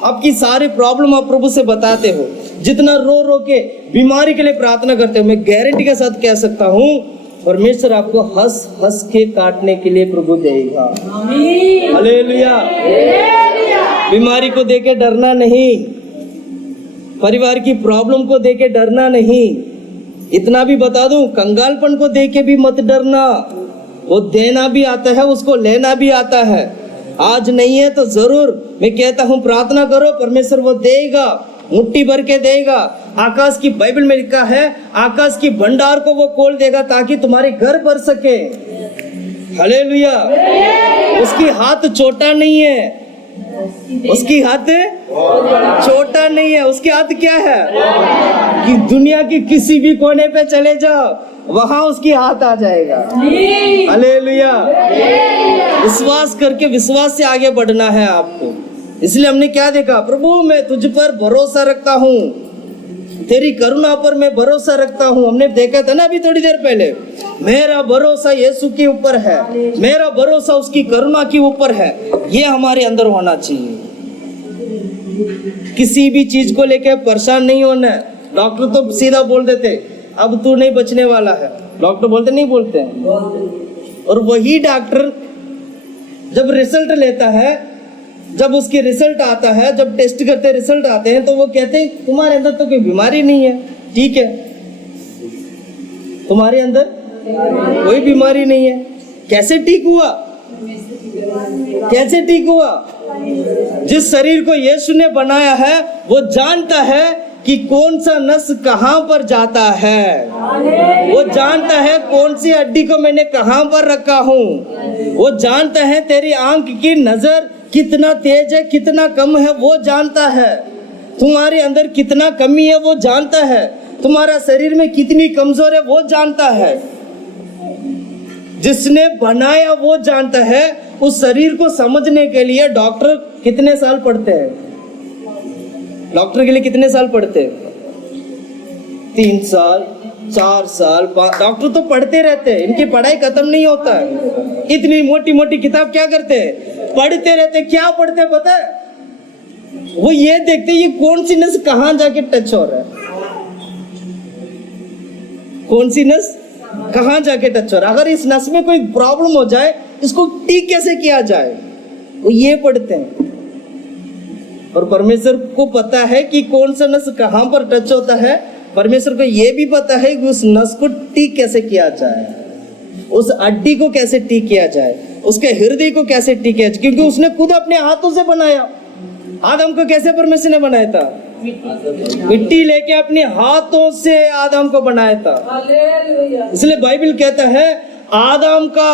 आपकी सारी प्रॉब्लम आप प्रभु से बताते हो, जितना रो रो के बीमारी के लिए प्रार्थना करते हो, मैं गारंटी के साथ कह सकता हूँ, परमेश्वर आपको हंस हंस के काटने के लिए प्रभु देगा। हालेलुया। बीमारी को देके डरना नहीं, परिवार की प्रॉब्लम को देके डरना नहीं। इतना भी बता दूं, कंगालपन को देके भी मत डरना। वो देना भी आता है, उसको लेना भी आता है। आज नहीं है तो जरूर मैं कहता हूँ प्रार्थना करो, परमेश्वर वो देगा, मुट्ठी भर के देगा। आकाश की, बाइबल में लिखा है, आकाश की भंडार को वो खोल देगा ताकि तुम्हारे घर भर सके। हालेलुया। उसकी हाथ छोटा नहीं है, उसकी हाथ छोटा नहीं है, उसकी हाथ क्या है कि दुनिया की किसी भी कोने पे चले जाओ, वहां उसकी हाथ आ जाएगा। हालेलुया। विश्वास करके, विश्वास से आगे बढ़ना है आपको। इसलिए हमने क्या देखा, प्रभु मैं तुझ पर भरोसा रखता हूँ, तेरी करुणा पर मैं भरोसा रखता हूँ। हमने देखा था ना अभी थोड़ी देर पहले, मेरा भरोसा यीशु के ऊपर है, मेरा भरोसा उसकी करुणा के ऊपर है। ये हमारे अंदर होना चाहिए। किसी भी चीज को लेकर परेशान नहीं होना है। डॉक्टर तो सीधा बोल देते अब तू नहीं बचने वाला है, डॉक्टर बोलते नहीं बोलते हैं। और वही डॉक्टर जब रिजल्ट लेता है, जब उसकी रिजल्ट आता है, जब टेस्ट करते रिजल्ट आते हैं, तो वो कहते हैं तुम्हारे अंदर तो कोई बीमारी नहीं है, ठीक है, तुम्हारे अंदर कोई बीमारी नहीं है। कैसे ठीक हुआ? कैसे ठीक हुआ? जिस शरीर को यीशु ने बनाया है वो जानता है कि कौन सा नस कहां पर जाता है, वो जानता है कौन सी हड्डी को मैंने कहां पर रखा हूं, वो जानता है तेरी आंख की नजर कितना तेज है कितना कम है, वो जानता है तुम्हारे अंदर कितना कमी है, वो जानता है तुम्हारा शरीर में कितनी कमजोर है, वो जानता है। जिसने बनाया वो जानता है। उस शरीर को समझने के लिए डॉक्टर कितने साल पढ़ते हैं? डॉक्टर के लिए कितने साल पढ़ते हैं? 3 साल, 4 साल, डॉक्टर तो पढ़ते रहते हैं, इनकी पढ़ाई खत्म नहीं होता है। इतनी मोटी मोटी किताब क्या करते हैं? पढ़ते रहते। क्या पढ़ते हैं पता है? वो ये देखते ये कौन सी नस कहां जाके टच हो रहा है, कौन सी नस कहां जाके टच हो रहा है, अगर इस नस में कोई प्रॉब्लम हो जाए इसको ठीक कैसे किया जाए, वो ये पढ़ते हैं। और परमेश्वर को पता है कि कौन सा नस कहां पर टच होता है। परमेश्वर को यह भी पता है कि उस नस को ठीक कैसे किया जाए, उस हड्डी को कैसे ठीक किया जाए, उसके हृदय को कैसे ठीक किया जाए, क्योंकि उसने खुद अपने हाथों से बनाया। आदम को कैसे परमेश्वर ने बनाया था? मिट्टी लेके अपने हाथों से आदम को बनाया था। इसलिए बाइबल कहता है आदम का,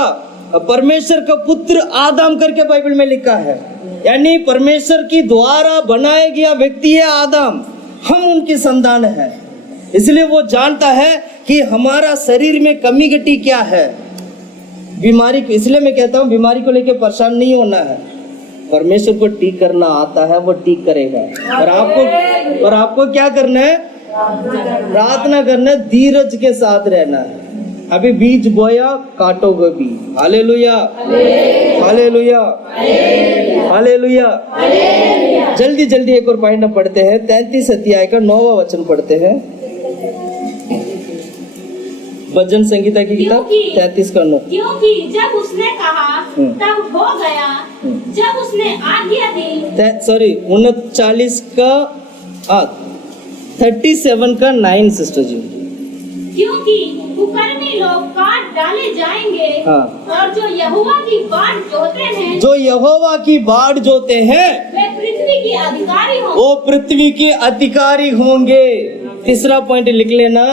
परमेश्वर का पुत्र आदम करके बाइबल में लिखा है, यानी परमेश्वर की द्वारा बनाया गया व्यक्ति है आदम, हम उनकी संतान है। इसलिए वो जानता है कि हमारा शरीर में कमी घटी क्या है, बीमारी को। इसलिए मैं कहता हूँ बीमारी को लेकर परेशान नहीं होना है, परमेश्वर को ठीक करना आता है, वो ठीक करेगा। और आपको क्या करना है? प्रार्थना करना, धीरज के साथ रहना है। अभी बीज बोया, काटोगे भी। Hallelujah, hallelujah, hallelujah. जल्दी जल्दी एक और पॉइंट पढ़ते हैं, 33 अध्याय का 9वां वचन पढ़ते हैं। भजन संगीता की किताब 33 का 9। क्योंकि जब उसने कहा तब हो गया, जब उसने आज्ञा दी। सॉरी 39 का 37 का 9 सिस्टर जी। क्योंकि कुकर्मी लोग काट डाले जाएंगे, और जो यहोवा की बाट जोते हैं, जो यहोवा की बाट जोते हैं वे पृथ्वी के अधिकारी होंगे, वो पृथ्वी के अधिकारी होंगे। तीसरा पॉइंट लिख लेना,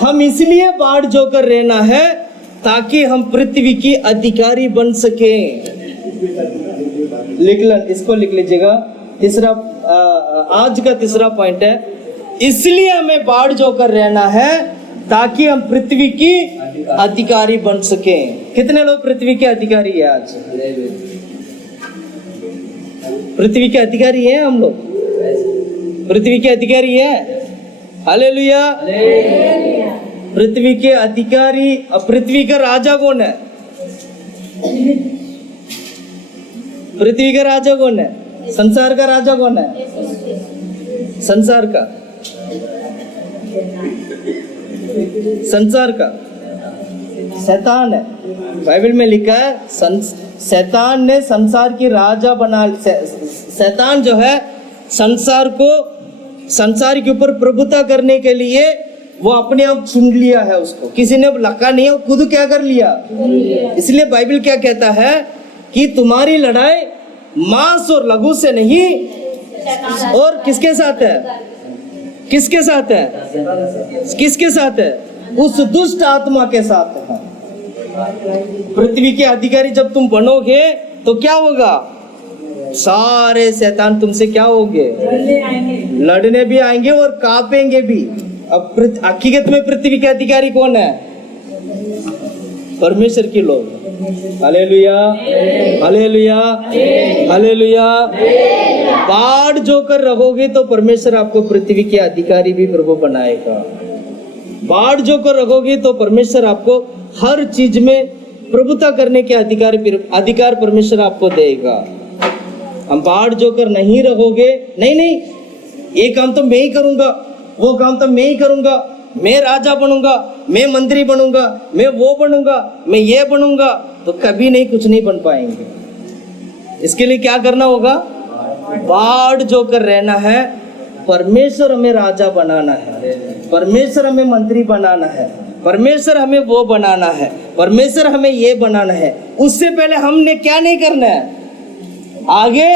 हम इसलिए बाट जोकर रहना है ताकि हम पृथ्वी की अधिकारी बन सके। इसको लिख लीजिएगा। तीसरा आज का तीसरा पॉइंट है, इसलिए हमें बाट जोकर रहना है ताकि हम पृथ्वी की अधिकारी बन सके। कितने लोग पृथ्वी के अधिकारी है? आज पृथ्वी के अधिकारी हैं हम लोग, पृथ्वी के अधिकारी है। हालेलुया। पृथ्वी के अधिकारी। अब पृथ्वी का राजा कौन है? पृथ्वी का राजा कौन है? संसार का राजा कौन है? संसार का, संसार का शैतान है। बाइबल में लिखा है शैतान ने संसार की राजा बना। शैतान जो है संसार को, संसार के ऊपर प्रभुता करने के लिए वो अपने आप चुन लिया है, उसको किसी ने लगा नहीं है, खुद क्या कर लिया। इसलिए बाइबल क्या कहता है कि तुम्हारी लड़ाई मांस और लघु से नहीं, और किसके साथ है? किसके साथ है? किसके साथ है? उस दुष्ट आत्मा के साथ है। पृथ्वी के अधिकारी जब तुम बनोगे तो क्या होगा? सारे शैतान तुमसे क्या होंगे? लड़ने भी आएंगे और कांपेंगे भी। अब हकीकत में पृथ्वी के अधिकारी कौन है? परमेश्वर के लोग। Hallelujah, hallelujah, hallelujah. बाढ़ जो कर रहोगे तो परमेश्वर आपको पृथ्वी के अधिकारी भी प्रभु बनाएगा। बाढ़ जो कर रखोगे तो परमेश्वर आपको हर चीज में प्रभुता करने के अधिकार परमेश्वर आपको देगा। हम बाढ़ जो कर नहीं रहोगे, नहीं, ये काम तो मैं ही करूंगा, वो काम तो मैं ही करूंगा, मैं राजा बनूंगा, मैं मंत्री बनूंगा, मैं वो बनूंगा, मैं ये बनूंगा, तो कभी नहीं, कुछ नहीं बन पाएंगे। इसके लिए क्या करना होगा? बाढ़ जो कर रहना है। परमेश्वर हमें राजा बनाना है, परमेश्वर हमें मंत्री बनाना है, परमेश्वर हमें वो बनाना है, परमेश्वर हमें ये बनाना है। उससे पहले हमने क्या नहीं करना है? आगे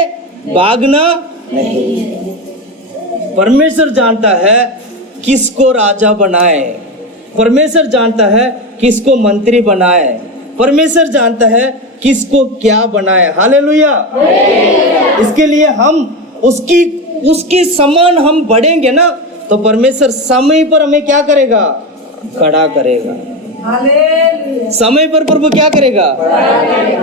भागना नहीं। परमेश्वर जानता है किसको राजा बनाए, परमेश्वर जानता है किसको मंत्री बनाए, परमेश्वर जानता है किसको क्या बनाए। हालेलुया। इसके लिए हम उसकी समान हम बढ़ेंगे ना, तो परमेश्वर समय पर हमें क्या करेगा? खड़ा करेगा। समय पर प्रभु क्या करेगा?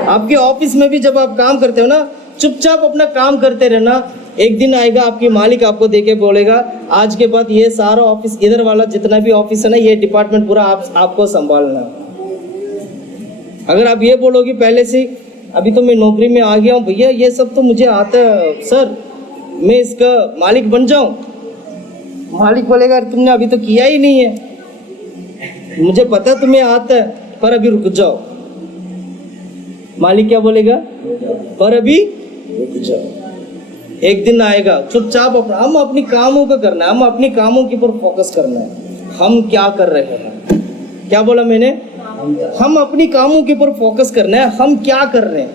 आपके ऑफिस में भी जब आप काम करते हो ना, चुपचाप अपना काम करते रहना। एक दिन आएगा आपकी मालिक आपको देके बोलेगा, आज के बाद ये सारा ऑफिस, इधर वाला जितना भी ऑफिस है ना, ये डिपार्टमेंट पूरा आपको संभालना। अगर आप ये बोलोगे पहले से, अभी तो मैं नौकरी में आ गया हूँ भैया, ये सब तो मुझे आता है सर, मैं इसका मालिक बन जाऊं। मालिक बोलेगा तुमने अभी तो किया ही नहीं है, मुझे पता तुम्हें आता है, पर अभी रुक जाओ। मालिक क्या बोलेगा? पर अभी रुक जाओ। एक दिन आएगा, चुपचाप हम अपनी कामों का करना है, हम अपनी कामों के ऊपर फोकस करना है। हम क्या कर रहे हैं? क्या बोला मैंने? हम अपनी कामों के ऊपर फोकस करना है। हम क्या कर रहे हैं?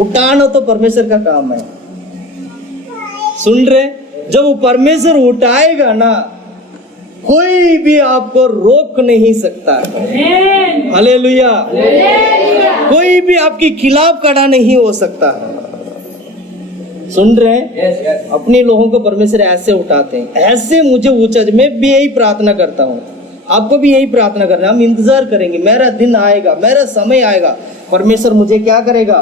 उठाना तो परमेश्वर का काम है। सुन रहे? जब वो परमेश्वर उठाएगा ना, कोई भी आपको रोक नहीं सकता। हालेलुया। कोई भी आपके खिलाफ खड़ा नहीं हो सकता। सुन रहे हैं? अपने लोगों को परमेश्वर ऐसे उठाते हैं, ऐसे मुझे ऊंचा। मैं भी यही प्रार्थना करता हूँ, आपको भी यही प्रार्थना करना है। हम इंतजार करेंगे, मेरा दिन आएगा, मेरा समय आएगा, परमेश्वर मुझे क्या करेगा?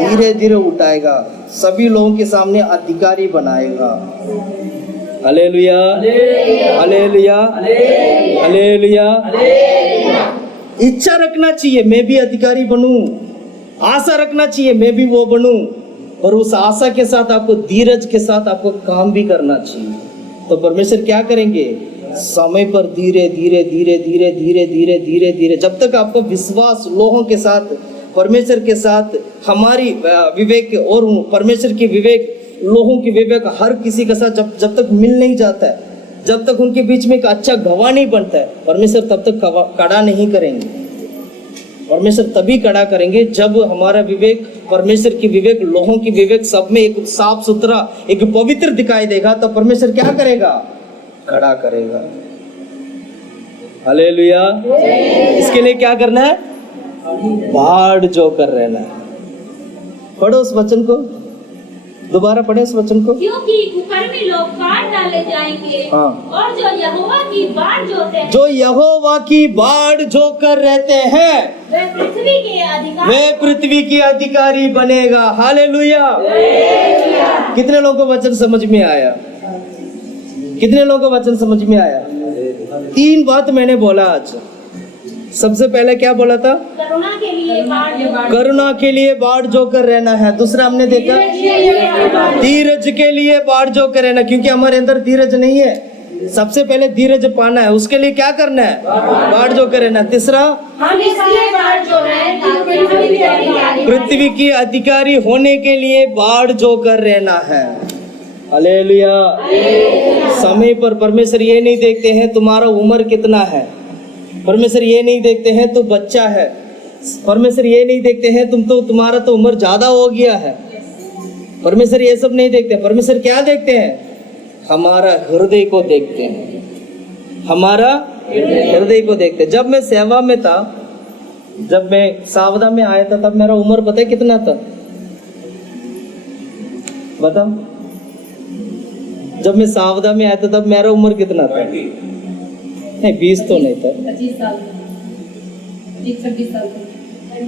धीरे धीरे उठाएगा, सभी लोगों के सामने अधिकारी बनाएगा। Hallelujah, hallelujah, hallelujah. इच्छा रखना चाहिए मैं भी अधिकारी बनूं, आशा रखना चाहिए मैं भी वो बनूं, और उस आशा के साथ आपको, धीरज के साथ आपको काम भी करना चाहिए। तो परमेश्वर क्या करेंगे? समय पर धीरे धीरे धीरे धीरे धीरे धीरे धीरे धीरे, जब तक आपको विश्वास लोगों के साथ, परमेश्वर के साथ, हमारी विवेक और परमेश्वर की विवेक, लोगों की विवेक हर किसी के साथ जब तक मिल नहीं जाता है, जब तक उनके बीच में एक अच्छा गवाह नहीं बनता है, परमेश्वर तब तक कड़ा नहीं करेंगे। परमेश्वर तभी कड़ा करेंगे जब हमारा विवेक, परमेश्वर की विवेक, लोगों की विवेक सब में एक साफ सुथरा, एक पवित्र दिखाई देगा। तो परमेश्वर क्या करेगा? खड़ा करेगा। हालेलुया। इसके लिए क्या करना है? बाढ़ जो कर रहना है। पढ़ो उस वचन को, दोबारा पढ़े उस वचन को। क्योंकि कुकर्मी लोग काट डाले जाएंगे, और जो यहोवा की बाढ़ जोते हैं, जो यहोवा की बाढ़ जो कर रहते हैं, वे पृथ्वी के अधिकारी बनेगा। हालेलुया। कितने लोगों को वचन समझ में आया? कितने लोगों को वचन समझ में आया? 3 बात मैंने बोला आज। सबसे पहले क्या बोला था? करुणा के लिए बाढ़, करुणा के लिए बाढ़ जो कर रहना है। दूसरा हमने देखा धीरज के लिए बाढ़ जो कर रहना, क्योंकि हमारे अंदर धीरज नहीं है। सबसे पहले धीरज पाना है, उसके लिए क्या करना है? बाढ़ जो कर रहना। तीसरा, हम इसलिए बाढ़ जो है पृथ्वी की अधिकारी होने के लिए बाढ़ जो कर रहना है। हालेलुया। समय पर परमेश्वर ये नहीं देखते हैं तुम्हारा उम्र कितना है, परमेश्वर ये नहीं देखते हैं तू बच्चा है, परमेश्वर ये नहीं देखते हैं तुम्हारा तो उम्र ज्यादा हो गया है। परमेश्वर ये सब नहीं देखते। परमेश्वर क्या देखते हैं? हमारा हृदय को देखते हैं, हमारा हृदय को देखते हैं। जब मैं सेवा में था, जब मैं सावधा में आया था, तब मेरा उम्र पता है कितना था? बताओ। जब मैं सावधा में आया था तब मेरा उम्र कितना था? नहीं, 20 तो नहीं था। 25 साल, 26 साल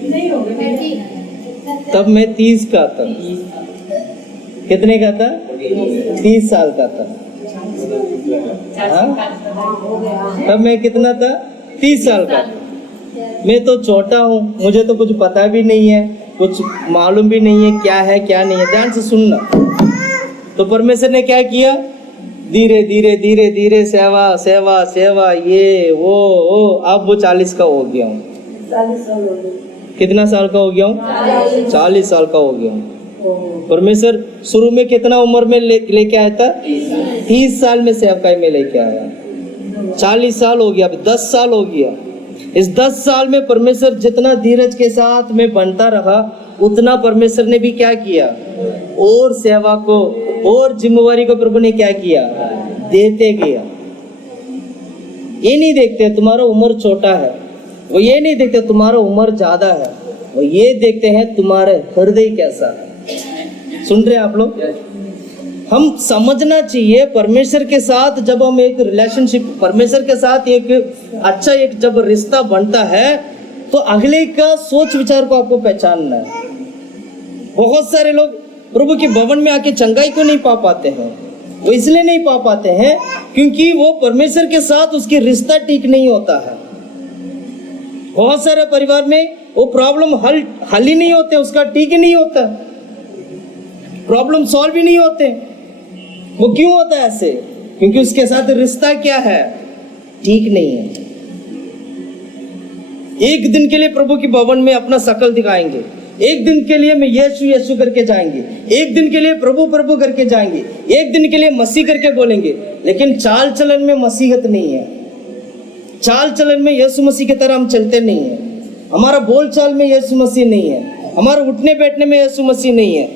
नहीं हो गए। तब मैं 30 का था। कितने का था? 30 साल का था। हाँ? तब मैं कितना था? 30 साल का था। मैं तो छोटा हूँ, मुझे तो कुछ पता भी नहीं है, कुछ मालूम भी नहीं है क्या है क्या नहीं है। ध्यान से सुनना। तो परमेश्वर ने क्या किया? धीरे धीरे धीरे धीरे सेवा सेवा सेवा, ये वो अब वो 40 का हो गया हूँ। 40 साल हो गए। कितना साल का हो गया हूँ? 40 साल का हो गया हूँ। परमेश्वर शुरू में कितना उम्र में लेके आया था? 30 साल में सेवकाई में लेके आया। 40 साल हो गया, अब 10 साल हो गया। इस 10 साल में परमेश्वर जितना धीरज के साथ में बनता रहा, उतना परमेश्वर ने भी क्या किया? और सेवा को और जिम्मेवारी को प्रभु ने क्या किया? देते गया। ये नहीं देखते तुम्हारा उम्र छोटा है, वो ये नहीं देखते तुम्हारा उम्र ज्यादा है, वो ये देखते हैं तुम्हारे हृदय कैसा है। सुन रहे हैं आप लोग? हम समझना चाहिए परमेश्वर के साथ जब हम एक रिलेशनशिप, परमेश्वर के साथ एक अच्छा एक जब रिश्ता बनता है, तो अगले का सोच विचार को आपको पहचानना है। बहुत सारे लोग प्रभु के भवन में आके चंगाई को नहीं पा पाते हैं। वो इसलिए नहीं पा पाते हैं क्योंकि वो परमेश्वर के साथ उसकी रिश्ता ठीक नहीं होता है। बहुत सारे परिवार में वो प्रॉब्लम हल ही नहीं होते, उसका ठीक ही नहीं होता, प्रॉब्लम सॉल्व ही नहीं होते। वो क्यों होता है ऐसे? क्योंकि उसके साथ रिश्ता क्या है? ठीक नहीं है। एक दिन के लिए प्रभु के भवन में अपना शकल दिखाएंगे, एक दिन के लिए मैं यीशु यीशु करके जाएंगे, एक दिन के लिए प्रभु प्रभु करके जाएंगे, एक दिन के लिए मसीह करके बोलेंगे, लेकिन चाल चलन में मसीहत नहीं है। चाल चलन में यीशु मसीह की तरह हम चलते नहीं है। हमारा बोल चाल में यीशु मसीह नहीं है, हमारे उठने बैठने में यीशु मसीह नहीं है,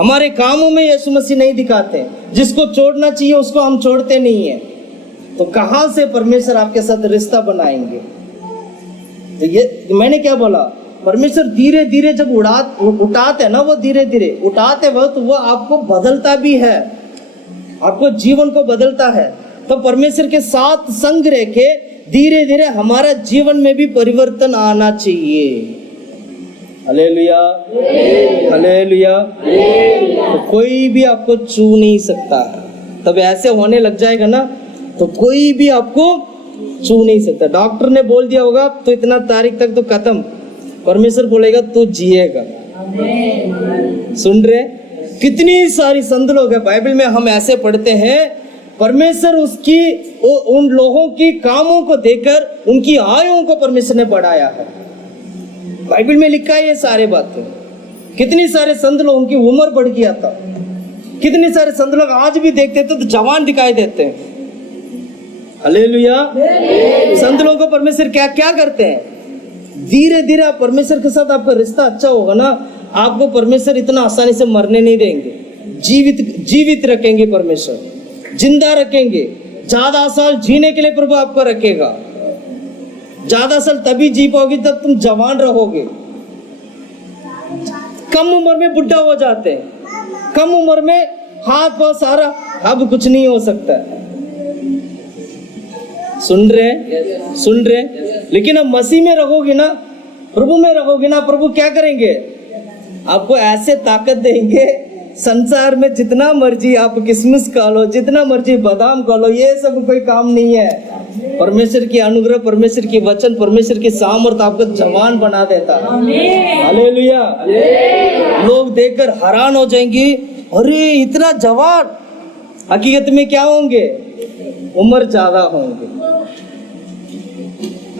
हमारे कामों में यीशु मसीह नहीं दिखाते। जिसको छोड़ना चाहिए उसको हम छोड़ते नहीं है। तो कहां से परमेश्वर आपके साथ रिश्ता बनाएंगे? तो ये मैंने क्या बोला? परमेश्वर धीरे धीरे जब उठाते हैं ना, वो धीरे धीरे उठाते वक्त वो आपको बदलता भी है, आपको जीवन को बदलता है। तो परमेश्वर के साथ संग रह के धीरे धीरे हमारा जीवन में भी परिवर्तन आना चाहिए। Hallelujah, hallelujah. तो कोई भी आपको छू नहीं सकता है। तब ऐसे होने लग जाएगा ना, तो कोई भी आपको छू नहीं सकता। डॉक्टर ने बोल दिया होगा तो इतना तारीख तक तो खत्म, परमेश्वर बोलेगा तू जिएगा। सुन रहे? कितनी सारी संत लोग हैं बाइबल में, हम ऐसे पढ़ते हैं परमेश्वर उसकी उन लोगों की कामों को देखकर उनकी आयुओं को परमेश्वर ने बढ़ाया है। बाइबल में लिखा है ये सारे बातें। कितनी सारे संत लोगों की उम्र बढ़ गया था, कितने सारे संत लोग आज भी देखते थे तो जवान दिखाई देते हैं। हालेलुया। संत लोगों को परमेश्वर क्या क्या करते हैं? धीरे धीरे आप परमेश्वर के साथ आपका रिश्ता अच्छा होगा ना, आपको परमेश्वर इतना आसानी से मरने नहीं देंगे, जीवित रखेंगे, परमेश्वर जिंदा रखेंगे। ज्यादा साल जीने के लिए प्रभु आपको रखेगा। ज्यादा साल तभी जी पाओगे जब तुम जवान रहोगे। कम उम्र में बुढ़ा हो जाते हैं, कम उम्र में हाथ पांव सारा, अब कुछ नहीं हो सकता। सुन रहे? सुन रहे? लेकिन अब मसीह में रहोगे ना, प्रभु में रहोगे ना, प्रभु क्या करेंगे? आपको ऐसे ताकत देंगे, संसार में जितना मर्जी आप किशमिश खा लो, जितना मर्जी बादाम खा लो, ये सब कोई काम नहीं है। परमेश्वर की अनुग्रह, परमेश्वर की वचन, परमेश्वर की सामर्थ्य आपको जवान बना देता है। हालेलुया। लोग देखकर हैरान हो जाएंगे, अरे इतना जवान। हकीकत में क्या होंगे? उम्र ज्यादा होंगे।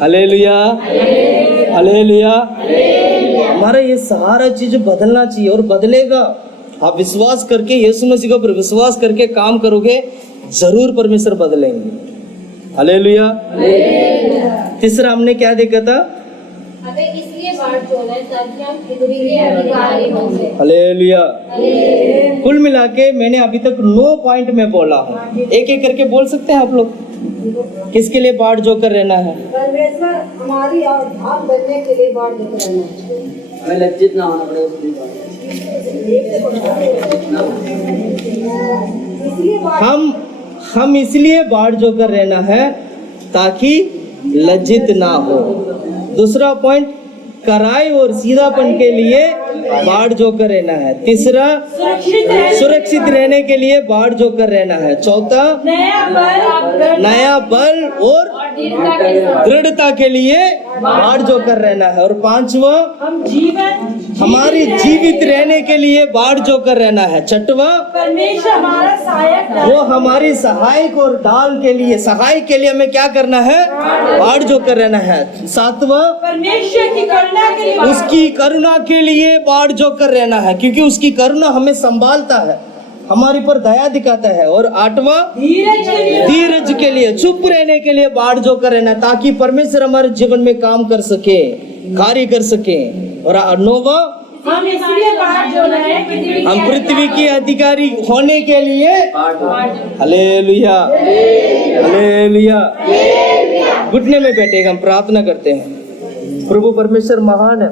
Hallelujah, hallelujah. हमारा ये सारा चीज बदलना चाहिए और बदलेगा। आप विश्वास करके, यीशु मसीह के ऊपर विश्वास करके काम करोगे, जरूर परमेश्वर बदलेंगे। हालेलुया। तीसरा हमने क्या देखा था? अतः इसलिए बाट जोते तभी हम पृथ्वी के अधिकारी होंगे। हालेलुया। कुल मिला के मैंने अभी तक 9 पॉइंट में बोला है, एक एक करके बोल सकते हैं आप लोग? किसके लिए बाट जोकर रहना है? परमेश्वर हमारी और ढाल बनने के लिए बाट जोकर रहना है। हमें लज्जित ना होना पड़े उसकी बात। इसलिए बाट हम इसलिए बाट जोकर रहना है ताकि लज्जित ना हो। दूसरा पॉइंट, कराई और सीधापन के लिए बाट जोकर रहना है। तीसरा, सुरक्षित रहने के लिए बाट जोकर रहना है। चौथा, नया बल और दृढ़ता के लिए बाट जोकर रहना है। और पांचवा, हमारी जीवित रहने के लिए बाट जोकर रहना है। छठवा, परमेश्वर हमारा सहायक वो हमारी सहायक और ढाल के लिए, सहायक के लिए हमें क्या करना है? बाट जोकर रहना है। सातवां, परमेश्वर की करुणा के लिए उसकी करुणा के लिए बाट जोकर रहना है, क्योंकि उसकी करुणा हमें संभालता है, हमारे पर दया दिखाता है। और आठवां, धीरज के लिए, चुप रहने के लिए बाट जोकर रहना, ताकि परमेश्वर हमारे जीवन में काम कर सके, कार्य कर सके। और नौवां, हम इसलिए बाट जो रहे हैं हम पृथ्वी के अधिकारी होने के लिए। Hallelujah, hallelujah. घुटने में बैठे हम प्रार्थना करते हैं। प्रभु परमेश्वर महान है,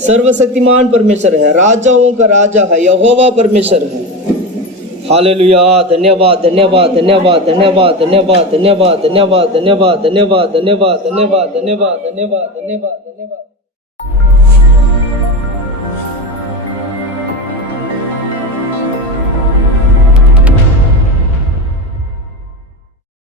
सर्वशक्तिमान परमेश्वर है, राजाओं का राजा है, यहोवा परमेश्वर है। हालेलुया। धन्यवाद, धन्यवाद, धन्यवाद, धन्यवाद, धन्यवाद, धन्यवाद, धन्यवाद, धन्यवाद, धन्यवाद, धन्यवाद, धन्यवाद, धन्यवाद, धन्यवाद, धन्यवाद, धन्यवाद।